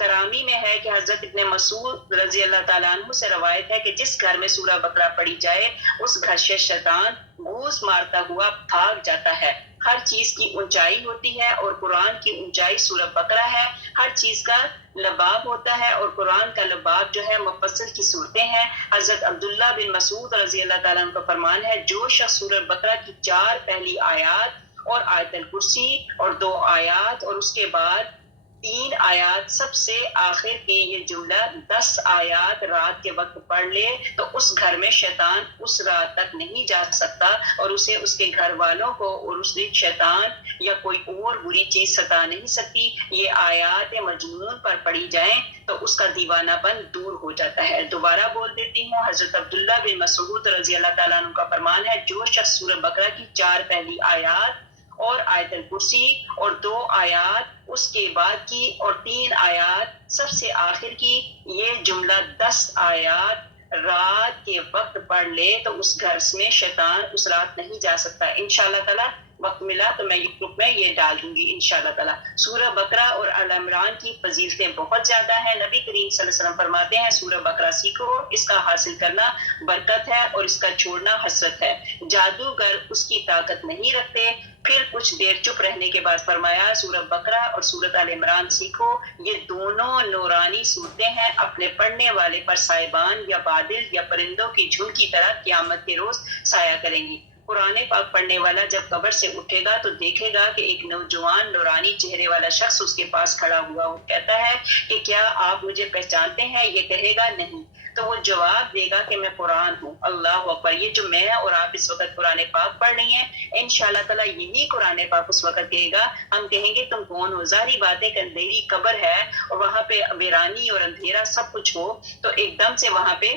درامی میں ہے کہ حضرت ابن مسعود رضی اللہ تعالیٰ عنہ سے روایت ہے کہ جس گھر میں سورہ بقرہ پڑھی جائے اس گھر سے شیطان گھوس مارتا ہوا بھاگ جاتا ہے۔ ہر چیز کی اونچائی ہوتی ہے اور قرآن کی اونچائی سورہ بقرہ ہے، ہر چیز کا لباب ہوتا ہے اور قرآن کا لباب جو ہے مفصل کی صورتیں ہیں۔ حضرت عبداللہ بن مسعود رضی اللہ تعالیٰ عنہ کا فرمان ہے جو شخص سورہ بقرہ کی 4 پہلی آیات اور آیت الکرسی اور 2 آیات اور اس کے بعد 3 آیات سب سے آخر کے یہ جملہ 10 آیات رات کے وقت پڑھ لے تو اس گھر میں شیطان اس رات تک نہیں جا سکتا اور اسے اس کے گھر والوں کو اور اس دن شیطان یا کوئی اور بری چیز ستا نہیں سکتی۔ یہ آیات مجنون پر پڑھی جائیں تو اس کا دیوانہ پن دور ہو جاتا ہے۔ دوبارہ بول دیتی ہوں، حضرت عبداللہ بن مسعود رضی اللہ تعالیٰ عنہ کا فرمان ہے جو شخص سورہ بقرہ کی 4 پہلی آیات اور آیت الکرسی اور 2 آیات اس کے بعد کی اور 3 آیات سب سے آخر کی یہ جملہ 10 آیات رات کے وقت پڑھ لے تو اس گھر میں شیطان اس رات نہیں جا سکتا. انشاءاللہ تعالیٰ وقت ملا تو میں گروپ میں یہ ڈال دوں گی انشاءاللہ تعالیٰ. سورہ بقرہ اور آل عمران کی فضیلتیں بہت زیادہ ہیں. نبی کریم صلی اللہ علیہ وسلم فرماتے ہیں سورہ بقرہ سیکھو، اس کا حاصل کرنا برکت ہے اور اس کا چھوڑنا حسرت ہے. جادوگر اس کی طاقت نہیں رکھتے. پھر کچھ دیر چپ رہنے کے بعد فرمایا سورہ بقرہ اور سورۃ آل عمران سیکھو، یہ دونوں نورانی صورتیں ہیں، اپنے پڑھنے والے پر سائبان یا بادل یا پرندوں کی جھنڈ کی طرح قیامت کے روز سایہ کریں گی. قرآن پاک پڑھنے والا جب قبر سے اٹھے گا تو دیکھے گا کہ ایک نوجوان نورانی چہرے والا شخص اس کے پاس کھڑا ہوا. وہ کہتا ہے کہ کیا آپ مجھے پہچانتے ہیں؟ یہ کہے گا نہیں. تو وہ جواب دے گا کہ میں قرآن ہوں. اللہ اکبر. یہ جو میں اور آپ اس وقت قرآن پاک پڑھ رہی ہیں، انشاءاللہ تعالیٰ یہی قرآن پاک اس وقت کہے گا. ہم کہیں گے تم کون ہو؟ ظاہری بات ہے کہ اندھیری قبر ہے اور وہاں پہ ویرانی اور اندھیرا سب کچھ ہو، تو ایک دم سے وہاں پہ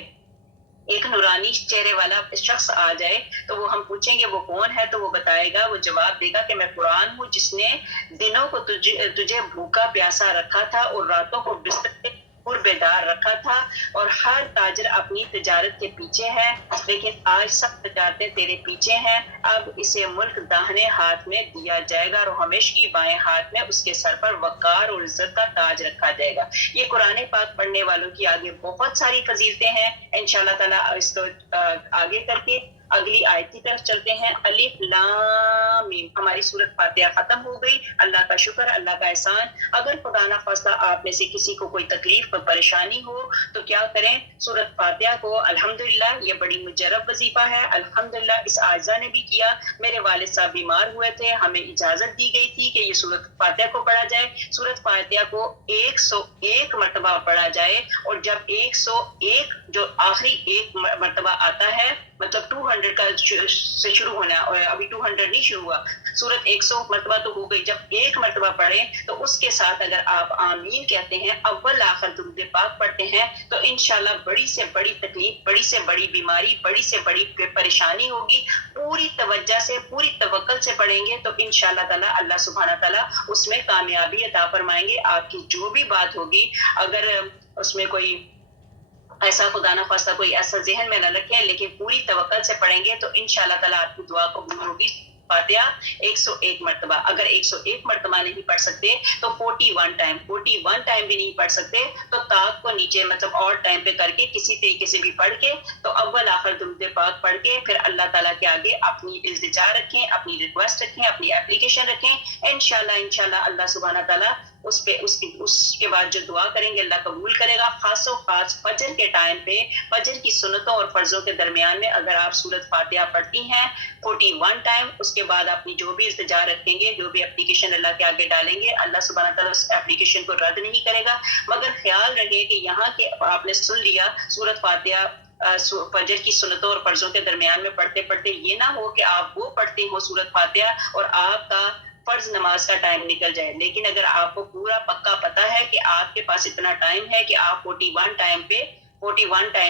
ایک نورانی چہرے والا شخص آ جائے تو وہ ہم پوچھیں گے وہ کون ہے، تو وہ بتائے گا، وہ جواب دے گا کہ میں قرآن ہوں جس نے دنوں کو تجھے بھوکا پیاسا رکھا تھا اور راتوں کو بستر پہ پر بیدار رکھا تھا. اور ہر تاجر اپنی تجارت کے پیچھے ہے، لیکن آج سب تجارتیں تیرے پیچھے ہیں. اب اسے ملک داہنے ہاتھ میں دیا جائے گا اور ہمیشگی بائیں ہاتھ میں اس کے سر پر وقار اور عزت کا تاج رکھا جائے گا. یہ قرآن پاک پڑھنے والوں کی آگے بہت ساری فضیلتیں ہیں. انشاءاللہ تعالیٰ اس کو آگے کر کے اگلی آیت کی طرف چلتے ہیں. الف لام میم. ہماری سورۃ فاتحہ ختم ہو گئی. اللہ کا شکر، اللہ کا احسان. اگر خدا نہ خواستہ آپ میں سے کسی کو کوئی تکلیف پر پریشانی ہو تو کیا کریں؟ سورۃ فاتحہ کو الحمدللہ، یہ بڑی مجرب وظیفہ ہے. الحمدللہ اس عائزہ نے بھی کیا. میرے والد صاحب بیمار ہوئے تھے، ہمیں اجازت دی گئی تھی کہ یہ سورۃ فاتحہ کو پڑھا جائے. سورۃ فاتحہ کو 101 مرتبہ پڑھا جائے، اور جب 101 جو آخری ایک مرتبہ آتا ہے، مطلب 200 کا سے شروع ہونا، اور ابھی 200 نہیں شروع ہوا. سورت 100 مرتبہ تو ہو گئی. جب ایک مرتبہ پڑھیں تو اس کے ساتھ اگر آپ آمین کہتے ہیں، اول آخر درود پاک پڑھتے ہیں، تو انشاءاللہ بڑی سے بڑی تکلیف، بڑی سے بڑی بیماری، بڑی سے بڑی پریشانی ہوگی، پوری توجہ سے، پوری توکل سے پڑھیں گے تو انشاءاللہ تعالی اللہ سبحانہ تعالیٰ اس میں کامیابی عطا فرمائیں گے. آپ کی جو بھی بات ہوگی، اگر اس میں کوئی ایسا خدا نہ خواستہ کوئی ایسا ذہن میں نہ رکھیں، لیکن پوری توکل سے پڑھیں گے تو انشاءاللہ تعالیٰ آپ کی دعا قبول ہوگی. فاتحہ 101 مرتبہ. اگر 101 مرتبہ نہیں پڑھ سکتے تو 41 ٹائم بھی نہیں پڑھ سکتے تو تاک کو نیچے مطلب اور ٹائم پہ کر کے کسی طریقے سے بھی پڑھ کے، تو اول آخر درود پاک پڑھ کے پھر اللہ تعالیٰ کے آگے اپنی التجا رکھیں، اپنی ریکویسٹ رکھیں، اپنی اپلیکیشن رکھیں. انشاءاللہ اللہ سبحانہ تعالیٰ اس کے بعد جو دعا کریں گے اللہ قبول کرے گا. خاص و خاص فجر کے ٹائم پہ، فجر کی سنتوں اور فرضوں کے درمیان میں اگر آپ سورۃ فاتحہ پڑھتی ہیں 41 ٹائم، اس کے بعد اپنی جو بھی التجا رکھیں گے، جو بھی اپلیکیشن اللہ کے آگے ڈالیں گے، اللہ سبحانہ تعالیٰ اس اپلیکیشن کو رد نہیں کرے گا. مگر خیال رکھے کہ یہاں کے آپ نے سن لیا سورۃ فاتحہ فجر کی سنتوں اور فرضوں کے درمیان میں پڑھتے پڑھتے یہ نہ ہو کہ آپ وہ پڑھتے ہو سورۃ فاتحہ اور آپ کا فرض نماز کا ٹائم نکل جائے. لیکن اگر آپ کو پورا پکا پتا ہے کہ آپ کے پاس اتنا ٹائم ہے کہ آپ 41 ٹائم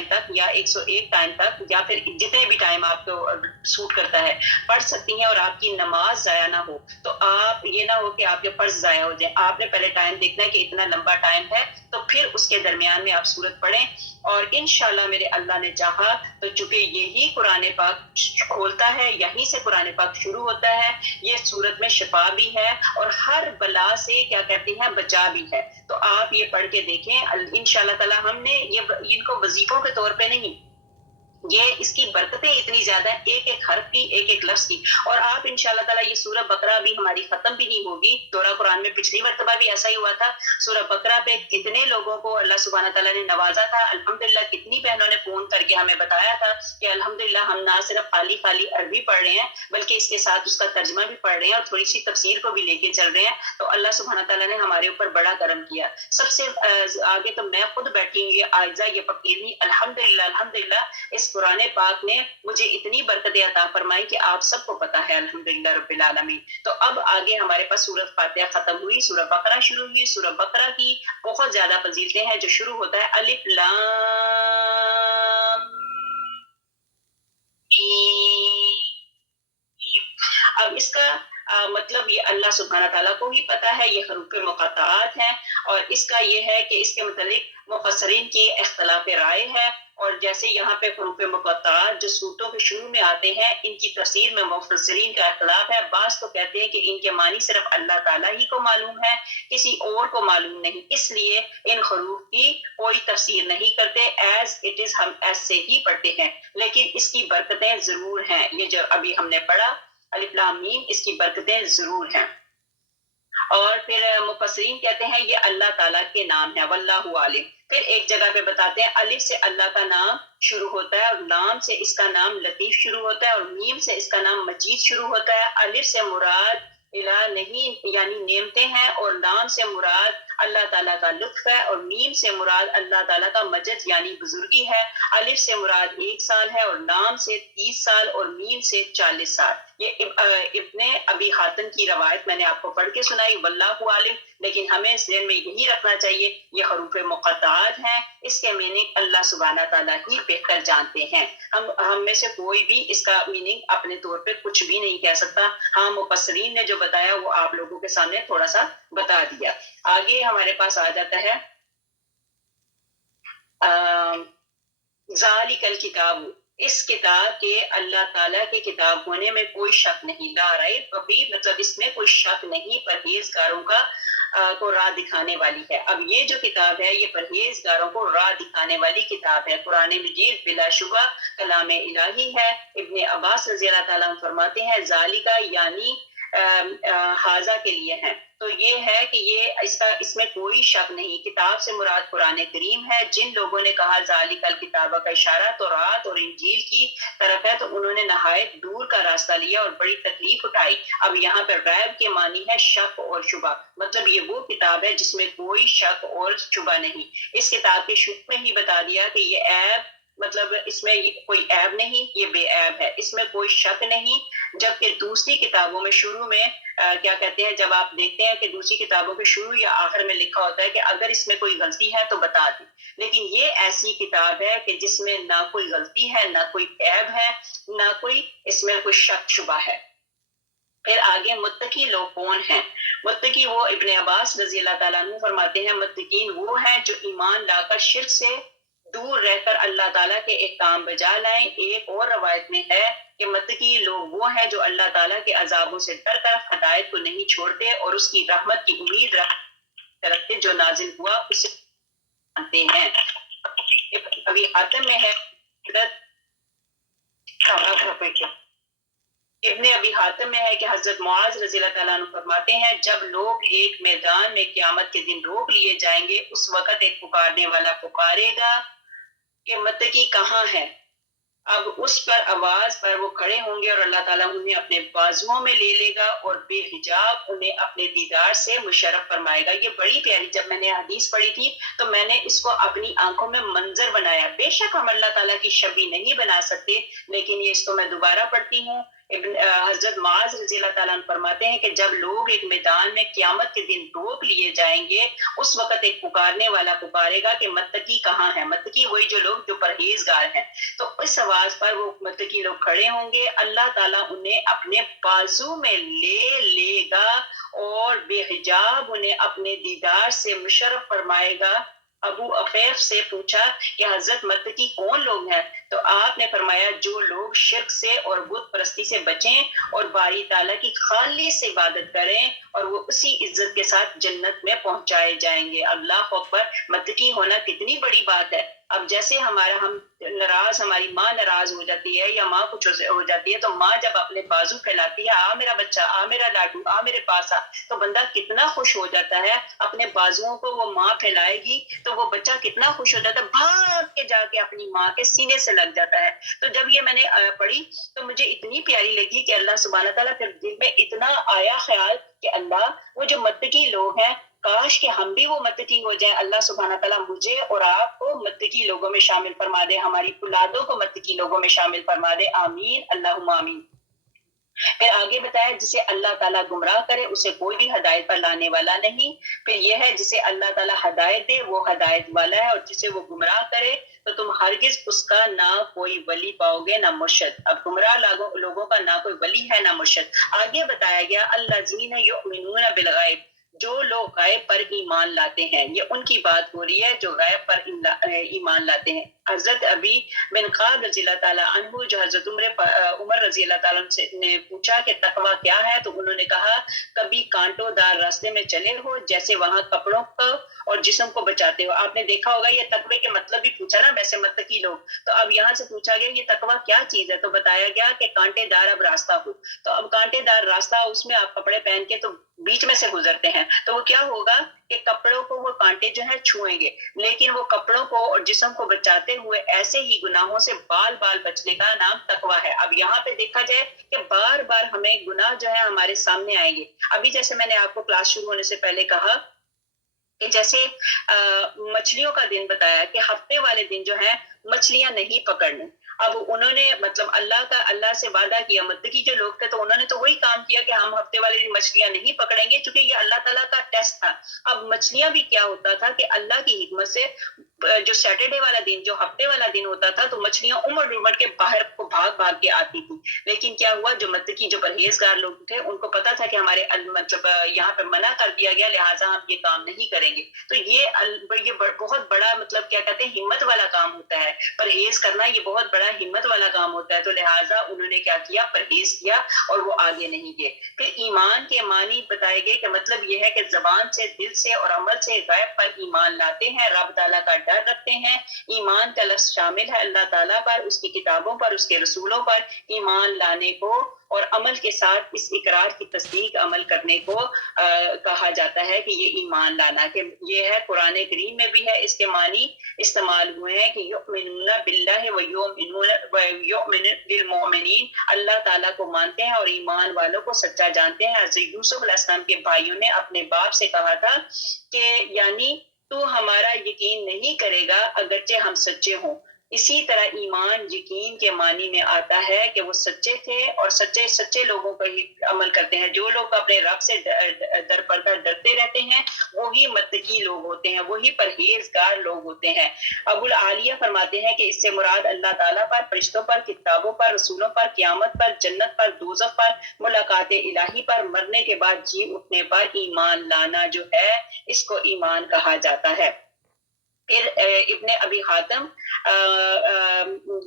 تک یا 101 ٹائم تک یا پھر جتنے بھی ٹائم آپ کو سوٹ کرتا ہے پڑھ سکتی ہیں اور آپ کی نماز ضائع نہ ہو، تو آپ یہ نہ ہو کہ آپ کے فرض ضائع ہو جائیں. آپ نے پہلے ٹائم دیکھنا ہے کہ اتنا لمبا ٹائم ہے، تو پھر اس کے درمیان میں آپ سورت پڑھیں. اور انشاءاللہ میرے اللہ نے چاہا تو چونکہ یہی قرآن پاک کھولتا ہے، یہیں سے قرآن پاک شروع ہوتا ہے، یہ سورت میں شفا بھی ہے اور ہر بلا سے کیا کہتے ہیں بچا بھی ہے. تو آپ یہ پڑھ کے دیکھیں انشاءاللہ تعالی. ہم نے ان کو وظیفوں کے طور پہ نہیں، یہ اس کی برکتیں اتنی زیادہ ہیں، ایک ایک حرف کی، ایک ایک لفظ کی. اور آپ انشاءاللہ تعالیٰ یہ سورہ بقرہ بھی ہماری ختم بھی نہیں ہوگی. دورہ قرآن میں پچھلی مرتبہ بھی ایسا ہی ہوا تھا. سورہ بقرہ پہ کتنے لوگوں کو اللہ سبحانہ تعالیٰ نے نوازا تھا. الحمدللہ کتنی بہنوں نے فون کر کے ہمیں بتایا تھا کہ الحمدللہ ہم نہ صرف خالی عربی پڑھ رہے ہیں بلکہ اس کے ساتھ اس کا ترجمہ بھی پڑھ رہے ہیں اور تھوڑی سی تفسیر کو بھی لے کے چل رہے ہیں. تو اللہ سبحانہ تعالیٰ نے ہمارے اوپر بڑا کرم کیا. سب سے آگے تو میں خود بیٹھی ہوں یہ عائزہ یہ فقیرنی الحمدللہ اس قرآن پاک نے مجھے اتنی برکت عطا فرمائی کہ آپ سب کو پتا ہے الحمدللہ رب العالمین. تو اب آگے ہمارے پاس سورۃ فاتحہ ختم ہوئی، سورہ بقرہ شروع ہوئی. سورہ بقرہ کی بہت زیادہ فضیلتیں ہیں جو شروع ہوتا ہے الف لام میم. اب اس کا مطلب یہ اللہ سبحانہ تعالیٰ کو ہی پتا ہے، یہ حروف مقطعات ہیں. اور اس کا یہ ہے کہ اس کے متعلق مفسرین کی اختلاف رائے ہے اور جیسے یہاں پہ حروف مقطعات جو صورتوں کے شروع میں آتے ہیں ان کی تفسیر میں مفسرین کا اختلاف ہے. بعض تو کہتے ہیں کہ ان کے معنی صرف اللہ تعالیٰ ہی کو معلوم ہے, کسی اور کو معلوم نہیں, اس لیے ان حروف کی کوئی تفسیر نہیں کرتے, ایز اٹ از ہم ایسے ہی پڑھتے ہیں. لیکن اس کی برکتیں ضرور ہیں, یہ جو ابھی ہم نے پڑھا الف لام میم, اس کی برکتیں ضرور ہیں. اور پھر مفسرین کہتے ہیں یہ اللہ تعالیٰ کے نام ہے, واللہ عالم. پھر ایک جگہ پہ بتاتے ہیں الف سے اللہ کا نام شروع ہوتا ہے, اور لام سے اس کا نام لطیف شروع ہوتا ہے, اور میم سے اس کا نام مجید شروع ہوتا ہے. الف سے مراد الہ نہیں یعنی نعمتیں ہیں, اور لام سے مراد اللہ تعالیٰ کا لطف ہے, اور میم سے مراد اللہ تعالیٰ کا مجد یعنی بزرگی ہے. الف سے مراد 1 سال ہے, اور لام سے 30 سال, اور میم سے 40 سال. یہ ابن ابی حاتم کی روایت میں نے آپ کو پڑھ کے سنائی, واللہ عالم. لیکن ہمیں ذہن میں یہی رکھنا چاہیے یہ حروف مقطعات ہیں, اس کے میننگ اللہ سبحانہ تعالیٰ ہی بہتر جانتے ہیں. ہم میں سے کوئی بھی اس کا میننگ اپنے طور پہ کچھ بھی نہیں کہہ سکتا. ہاں مفسرین نے جو بتایا وہ آپ لوگوں کے سامنے تھوڑا سا بتا دیا. آگے ہمارے پاس آ جاتا ہے ذالک الکتاب, اس کتاب کے اللہ تعالیٰ کے کتاب ہونے میں کوئی شک نہیں. لا ریب فیہ, مطلب اس میں کوئی شک نہیں, پرہیزگاروں کا کو راہ دکھانے والی ہے. اب یہ جو کتاب ہے یہ پرہیزگاروں کو راہ دکھانے والی کتاب ہے. قرآن مجید بلا شبہ کلام الہی ہے. ابن عباس رضی اللہ تعالیٰ عنہ فرماتے ہیں ذالکا یعنی حاضہ کے لیے ہے, تو یہ ہے کہ یہ اس میں کوئی شک نہیں. کتاب سے مراد قرآن کریم ہے. جن لوگوں نے کہا ذالک الکتاب کا اشارہ تورات اور انجیل کی طرف ہے, تو انہوں نے نہایت دور کا راستہ لیا اور بڑی تکلیف اٹھائی. اب یہاں پر ریب کے معنی ہے شک اور شبہ, مطلب یہ وہ کتاب ہے جس میں کوئی شک اور شبہ نہیں. اس کتاب کے شروع میں ہی بتا دیا کہ یہ عیب, مطلب اس میں کوئی عیب نہیں, یہ بے عیب ہے, اس میں کوئی شک نہیں. جبکہ دوسری کتابوں میں شروع میں کیا کہتے ہیں, جب آپ دیکھتے ہیں کہ دوسری کتابوں کے شروع یا آخر میں لکھا ہوتا ہے کہ اگر اس میں کوئی غلطی ہے تو بتا دیں. لیکن یہ ایسی کتاب ہے کہ جس میں نہ کوئی غلطی ہے, نہ کوئی عیب ہے, نہ کوئی اس میں کوئی شک شبہ ہے. پھر آگے متقی لوگ کون ہیں؟ متقی وہ ابن عباس رضی اللہ تعالیٰ عنہ فرماتے ہیں متقین وہ ہیں جو ایمان لا کر شرک سے دور رہ کر اللہ تعالیٰ کے احکام بجا لائیں. ایک اور روایت میں ہے کہ متقی لوگ وہ ہیں جو اللہ تعالیٰ کے عذابوں سے ڈر کر ہدایت کو نہیں چھوڑتے اور اس کی رحمت کی امید رکھتے جو نازل ہوا اسے مانتے ہیں. ابھی حاتم میں ہے ابن ابی حاتم میں ہے کہ حضرت معاذ رضی اللہ تعالیٰ عنہ فرماتے ہیں جب لوگ ایک میدان میں قیامت کے دن روک لیے جائیں گے, اس وقت ایک پکارنے والا پکارے گا کہ متقی کہاں ہے. اب اس پر آواز پر وہ کھڑے ہوں گے اور اللہ تعالیٰ انہیں اپنے بازوؤں میں لے لے گا اور بے حجاب انہیں اپنے دیدار سے مشرف فرمائے گا. یہ بڑی پیاری, جب میں نے حدیث پڑھی تھی تو میں نے اس کو اپنی آنکھوں میں منظر بنایا. بے شک ہم اللہ تعالیٰ کی شبیہ نہیں بنا سکتے, لیکن یہ اس کو میں دوبارہ پڑھتی ہوں. حضرت معاذ رضی اللہ تعالیٰ عنہ فرماتے ہیں کہ جب لوگ ایک میدان میں قیامت کے دن روک لیے جائیں گے, اس وقت ایک پکارنے والا پکارے گا کہ متقی کہاں ہے. متقی وہی جو لوگ جو پرہیزگار ہیں. تو اس آواز پر وہ متقی لوگ کھڑے ہوں گے, اللہ تعالیٰ انہیں اپنے بازو میں لے لے گا اور بے حجاب انہیں اپنے دیدار سے مشرف فرمائے گا. ابو عفیف سے پوچھا کہ حضرت متقی کون لوگ ہیں, تو آپ نے فرمایا جو لوگ شرک سے اور بت پرستی سے بچیں اور باری تعالیٰ کی خالص سے عبادت کریں, اور وہ اسی عزت کے ساتھ جنت میں پہنچائے جائیں گے. اللہ اکبر, متقی ہونا کتنی بڑی بات ہے. اب جیسے ہم ناراض, ہماری ماں ناراض ہو جاتی ہے یا ماں کچھ ہو جاتی ہے, تو ماں جب اپنے بازو پھیلاتی ہے, آ میرا بچہ, آ میرا لاڈو, آ میرے پاس آ, تو بندہ کتنا خوش ہو جاتا ہے. اپنے بازوؤں کو وہ ماں پھیلائے گی تو وہ بچہ کتنا خوش ہو جاتا ہے, بھاگ کے جا کے اپنی ماں کے سینے سے لگ جاتا ہے. تو جب یہ میں نے پڑھی تو مجھے اتنی پیاری لگی کہ اللہ سبحانہ تعالیٰ پھر دل میں اتنا آیا خیال کہ اللہ وہ جو متقی لوگ ہیں کاش کہ ہم بھی وہ متقی ہو جائیں. اللہ سبحانہ تعالیٰ مجھے اور آپ کو متقی لوگوں میں شامل فرما دے, ہماری اولادوں کو متقی لوگوں میں شامل فرما دے. آمین اللہم آمین. پھر آگے بتایا جسے اللہ تعالیٰ گمراہ کرے اسے کوئی بھی ہدایت پر لانے والا نہیں. پھر یہ ہے جسے اللہ تعالیٰ ہدایت دے وہ ہدایت والا ہے, اور جسے وہ گمراہ کرے تو تم ہرگز اس کا نہ کوئی ولی پاؤ گے نہ مرشد. اب گمراہ لوگوں کا نہ کوئی ولی ہے نہ مرشد. آگے بتایا گیا الذین یؤمنون بالغیب, جو لوگ غیب پر ایمان لاتے ہیں. یہ ان کی بات ہو رہی ہے جو غیب پر ایمان لاتے ہیں. حضرت ابی بن قعب رضی اللہ تعالیٰ عنہ جو حضرت عمر رضی اللہ تعالیٰ سے نے پوچھا کہ تقوی کیا ہے، تو انہوں نے کہا کبھی کانٹوں دار راستے میں چلے ہو جیسے وہاں کپڑوں کو اور جسم کو بچاتے ہو۔ آپ نے دیکھا ہوگا یہ تقوی کے مطلب بھی پوچھا نا، ویسے متقی لوگ، تو اب یہاں سے پوچھا گیا یہ تقوی کیا چیز ہے، تو بتایا گیا کہ کانٹے دار اب راستہ ہو۔ تو اب کانٹے دار راستہ، اس میں آپ کپڑے پہن کے تو بیچ میں سے گزرتے ہیں، تو وہ کیا ہوگا کہ کپڑوں کو وہ کانٹے جو ہیں چھوئیں گے، لیکن وہ کپڑوں کو اور جسم کو بچاتے ہوئے ایسے ہی گناہوں سے بال بال بچنے کا نام تقوی ہے۔ اب یہاں پہ دیکھا جائے کہ بار بار ہمیں گناہ جو ہے ہمارے سامنے آئیں گے۔ ابھی جیسے میں نے آپ کو کلاس شروع ہونے سے پہلے کہا کہ جیسے مچھلیوں کا دن بتایا کہ ہفتے والے دن جو ہے مچھلیاں نہیں پکڑنی۔ اب انہوں نے مطلب اللہ سے وعدہ کیا، متقی جو لوگ تھے تو انہوں نے تو وہی کام کیا کہ ہم ہفتے والے دن مچھلیاں نہیں پکڑیں گے، چونکہ یہ اللہ تعالیٰ کا ٹیسٹ تھا۔ اب مچھلیاں بھی کیا ہوتا تھا کہ اللہ کی حکمت سے جو سیٹرڈے والا دن، جو ہفتے والا دن ہوتا تھا، تو مچھلیاں امڑ امڑ کے باہر کو بھاگ بھاگ کے آتی تھی۔ لیکن کیا ہوا، جو متقی جو پرہیزگار لوگ تھے ان کو پتا تھا کہ ہمارے مطلب یہاں پہ منع کر دیا گیا، لہٰذا ہم یہ کام نہیں کریں گے۔ تو یہ بہت بڑا مطلب کیا کہتے ہیں ہمت والا کام ہوتا ہے، پرہیز کرنا یہ بہت بڑا ہمت والا کام ہوتا ہے۔ تو لہٰذا انہوں نے کیا کیا، پرہیز کیا اور وہ آگے نہیں گئے۔ پھر ایمان کے معنی بتائے گئے کہ مطلب یہ ہے کہ زبان سے، دل سے اور عمل سے غیب پر ایمان لاتے ہیں، رب تعالیٰ کا ڈر رکھتے ہیں۔ ایمان کا لفظ شامل ہے اللہ تعالیٰ پر، اس کی کتابوں پر، اس کے رسولوں پر ایمان لانے کو، اور عمل کے ساتھ اس اقرار کی تصدیق عمل کرنے کو کہا جاتا ہے کہ یہ ایمان لانا، کہ یہ ہے قرآن کریم میں بھی ہے، اس کے معنی استعمال ہوئے ہیں کہ یؤمنون باللہ ویؤمنون بالمؤمنین، اللہ تعالیٰ کو مانتے ہیں اور ایمان والوں کو سچا جانتے ہیں۔ حضرت یوسف علیہ السلام کے بھائیوں نے اپنے باپ سے کہا تھا کہ یعنی تو ہمارا یقین نہیں کرے گا اگرچہ ہم سچے ہوں۔ اسی طرح ایمان یقین کے معنی میں آتا ہے کہ وہ سچے تھے اور سچے لوگوں پر ہی عمل کرتے ہیں۔ جو لوگ اپنے رب سے در پردہ ڈرتے رہتے ہیں وہی متقی لوگ ہوتے ہیں، وہی پرہیزگار لوگ ہوتے ہیں۔ ابو العالیہ فرماتے ہیں کہ اس سے مراد اللہ تعالیٰ پر، فرشتوں پر، کتابوں پر، رسولوں پر، قیامت پر، جنت پر، دوزخ پر، ملاقات الہی پر، مرنے کے بعد جی اٹھنے پر ایمان لانا جو ہے اس کو ایمان کہا جاتا ہے۔ پھر ابن ابی حاتم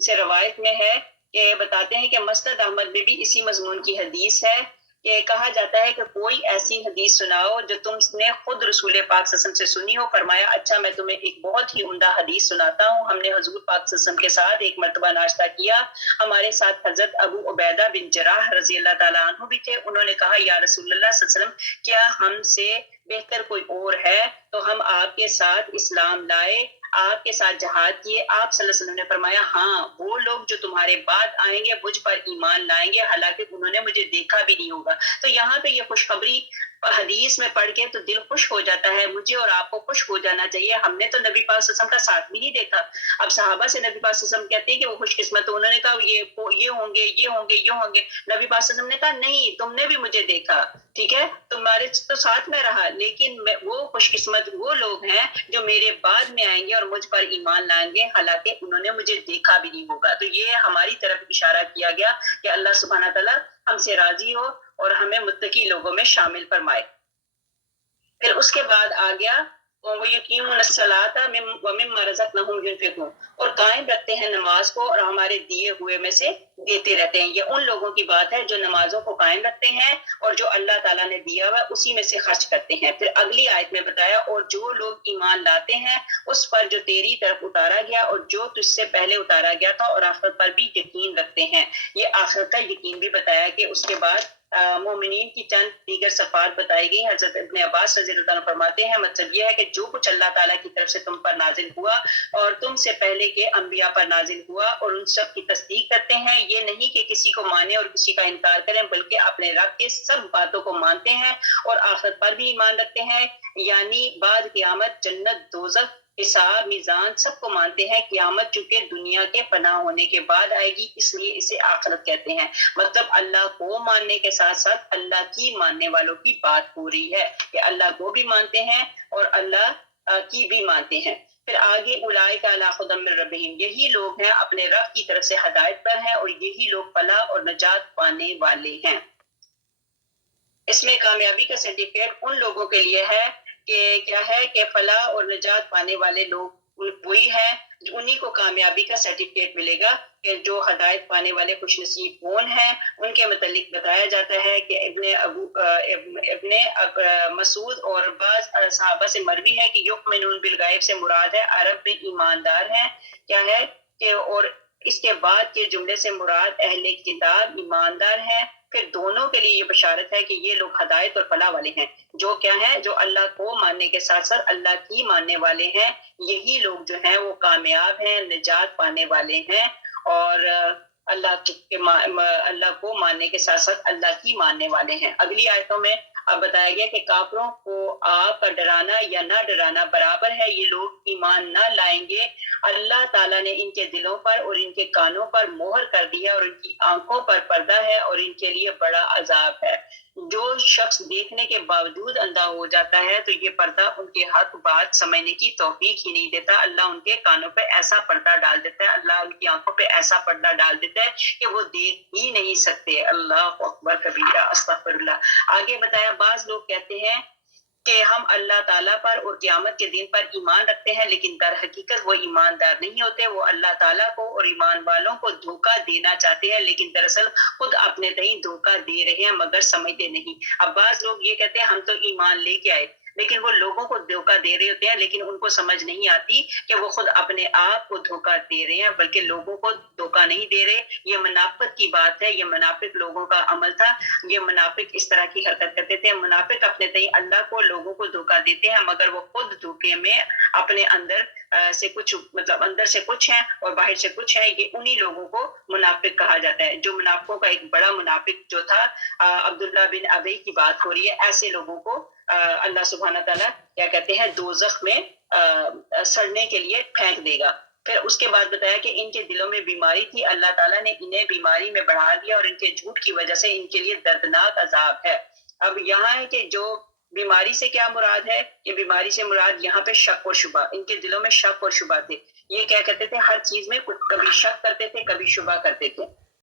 سے روایت میں ہے کہ بتاتے ہیں کہ مسند احمد میں بھی اسی مضمون کی حدیث ہے کہ کہا جاتا ہے کہ کوئی ایسی حدیث سناؤ جو تم نے خود رسول پاک صلی اللہ علیہ وسلم سے سنی ہو۔ فرمایا اچھا میں تمہیں ایک بہت ہی عمدہ حدیث سناتا ہوں۔ ہم نے حضور پاک صلی اللہ علیہ وسلم کے ساتھ ایک مرتبہ ناشتہ کیا، ہمارے ساتھ حضرت ابو عبیدہ بن جراح رضی اللہ تعالیٰ عنہ بھی تھے۔ انہوں نے کہا یا رسول اللہ صلی اللہ علیہ وسلم کیا ہم سے بہتر کوئی اور ہے؟ تو ہم آپ کے ساتھ اسلام لائے، آپ کے ساتھ جہاد کیے۔ آپ صلی اللہ علیہ وسلم نے فرمایا ہاں وہ لوگ جو تمہارے بعد آئیں گے مجھ پر ایمان لائیں گے حالانکہ انہوں نے مجھے دیکھا بھی نہیں ہوگا۔ تو یہاں پہ یہ خوشخبری حدیث میں پڑھ کے تو دل خوش ہو جاتا ہے، مجھے اور آپ کو خوش ہو جانا چاہیے۔ ہم نے تو نبی پاک صلی اللہ علیہ وسلم کا ساتھ بھی نہیں دیکھا۔ اب صحابہ سے نبی پاک صلی اللہ علیہ وسلم کہتے ہیں کہ وہ خوش قسمت، تو انہوں نے کہا یہ ہوں گے، یہ ہوں گے، یہ ہوں گے۔ نبی پاک صلی اللہ علیہ وسلم نے کہا نہیں، تم نے بھی مجھے دیکھا، ٹھیک ہے، تمہارے تو ساتھ میں رہا، لیکن وہ خوش قسمت وہ لوگ ہیں جو میرے بعد میں آئیں گے اور مجھ پر ایمان لائیں گے حالانکہ انہوں نے مجھے دیکھا بھی نہیں ہوگا۔ تو یہ ہماری طرف اشارہ کیا گیا کہ اللہ سبحانہ تعالیٰ ہم سے راضی ہو اور ہمیں متقی لوگوں میں شامل فرمائے۔ پھر اس کے بعد آ گیا وَيُقِيمُونَ الصَّلَاةَ وَمِمَّا رَزَقْنَاهُمْ يُنْفِقُونَ، اور قائم رکھتے ہیں نماز کو اور ہمارے دیے ہوئے میں سے دیتے رہتے ہیں۔ یہ ان لوگوں کی بات ہے جو نمازوں کو قائم رکھتے ہیں اور جو اللہ تعالیٰ نے دیا ہوا اسی میں سے خرچ کرتے ہیں۔ پھر اگلی آیت میں بتایا اور جو لوگ ایمان لاتے ہیں اس پر جو تیری طرف اتارا گیا اور جو تجھ سے پہلے اتارا گیا تھا، اور آخرت پر بھی یقین رکھتے ہیں۔ یہ آخرت کا یقین بھی بتایا کہ اس کے بعد مومنین کی چند دیگر صفات بتائی گئی۔ حضرت ابن عباس رضی اللہ عنہ فرماتے ہیں مطلب یہ ہے کہ جو کچھ اللہ تعالیٰ کی طرف سے تم پر نازل ہوا اور تم سے پہلے کے انبیاء پر نازل ہوا اور ان سب کی تصدیق کرتے ہیں، یہ نہیں کہ کسی کو مانے اور کسی کا انکار کریں بلکہ اپنے رب کے سب باتوں کو مانتے ہیں اور آخرت پر بھی ایمان رکھتے ہیں، یعنی بعد قیامت، جنت، دوزخ، حساب، میزان سب کو مانتے ہیں۔ قیامت چونکہ دنیا کے فنا ہونے کے بعد آئے گی اس لیے اسے آخرت کہتے ہیں۔ مطلب اللہ کو ماننے کے ساتھ ساتھ اللہ کی ماننے والوں کی بات ہو رہی ہے کہ اللہ کو بھی مانتے ہیں اور اللہ کی بھی مانتے ہیں۔ پھر آگے اولئک علی ھدی من ربہم، یہی لوگ ہیں اپنے رب کی طرف سے ہدایت پر ہیں اور یہی لوگ فلاح اور نجات پانے والے ہیں۔ اس میں کامیابی کا سرٹیفکیٹ ان لوگوں کے لیے ہے کہ کیا ہے کہ فلاح اور نجات پانے والے لوگ وہی ہیں انہیں کو کامیابی کا سرٹیفکیٹ ملے گا کہ جو ہدایت پانے والے خوش نصیب کون ہیں. ان کے متعلق بتایا جاتا ہے کہ ابن مسعود اور بعض صحابہ سے مروی ہے کہ یؤمنون بالغیب سے مراد ہے عرب میں ایماندار ہیں. کیا ہے کہ اور اس کے بعد کے جملے سے مراد اہل کتاب ایماندار ہیں. پھر دونوں کے لیے یہ بشارت ہے کہ یہ لوگ ہدایت اور فلاح والے ہیں. جو کیا ہیں؟ جو اللہ کو ماننے کے ساتھ ساتھ اللہ کی ماننے والے ہیں. یہی لوگ جو ہیں وہ کامیاب ہیں، نجات پانے والے ہیں، اور اللہ کو ماننے کے ساتھ ساتھ اللہ کی ماننے والے ہیں. اگلی آیتوں میں اب بتایا گیا کہ کافروں کو آپ کا ڈرانا یا نہ ڈرانا برابر ہے. یہ لوگ ایمان نہ لائیں گے. اللہ تعالیٰ نے ان کے دلوں پر اور ان کے کانوں پر مہر کر دیا اور ان کی آنکھوں پر پردہ ہے اور ان کے لیے بڑا عذاب ہے. جو شخص دیکھنے کے باوجود اندھا ہو جاتا ہے تو یہ پردہ ان کے حق بات سمجھنے کی توفیق ہی نہیں دیتا. اللہ ان کے کانوں پہ ایسا پردہ ڈال دیتا ہے، اللہ ان کی آنکھوں پہ ایسا پردہ ڈال دیتا ہے کہ وہ دیکھ ہی نہیں سکتے. اللہ اکبر کبیرہ، استغفر اللہ. آگے بتایا بعض لوگ کہتے ہیں کہ ہم اللہ تعالیٰ پر اور قیامت کے دن پر ایمان رکھتے ہیں، لیکن در حقیقت وہ ایماندار نہیں ہوتے. وہ اللہ تعالیٰ کو اور ایمان والوں کو دھوکہ دینا چاہتے ہیں، لیکن دراصل خود اپنے تئیں دھوکہ دے رہے ہیں مگر سمجھتے نہیں. اب بعض لوگ یہ کہتے ہیں ہم تو ایمان لے کے آئے، لیکن وہ لوگوں کو دھوکہ دے رہے ہوتے ہیں، لیکن ان کو سمجھ نہیں آتی کہ وہ خود اپنے آپ کو دھوکہ دے رہے ہیں بلکہ لوگوں کو دھوکہ نہیں دے رہے. یہ منافق کی بات ہے، یہ منافق لوگوں کا عمل تھا. یہ منافق اس طرح کی حرکت کرتے تھے. منافق اپنے تئیں اللہ کو لوگوں کو دھوکہ دیتے ہیں مگر وہ خود دھوکے میں اپنے اندر سے کچھ مطلب اندر سے کچھ ہیں اور باہر سے کچھ ہیں. یہ انہی لوگوں کو منافق کہا جاتا ہے. جو منافقوں کا ایک بڑا منافق جو تھا عبداللہ بن ابی کی بات ہو رہی ہے. ایسے لوگوں کو اللہ سبحانہ تعالیٰ کیا کہتے ہیں دوزخ میں سڑنے کے لیے پھینک دے گا. پھر اس کے بعد بتایا کہ ان کے دلوں میں بیماری تھی، اللہ تعالیٰ نے انہیں بیماری میں بڑھا دیا اور ان کے جھوٹ کی وجہ سے ان کے لیے دردناک عذاب ہے. اب یہاں ہے کہ جو بیماری سے کیا مراد ہے؟ یہ بیماری سے مراد یہاں پہ شک اور شبہ. ان کے دلوں میں شک اور شبہ تھے. یہ کیا کرتے تھے؟ ہر چیز میں کبھی شک کرتے تھے، کبھی شبہ کرتے تھے.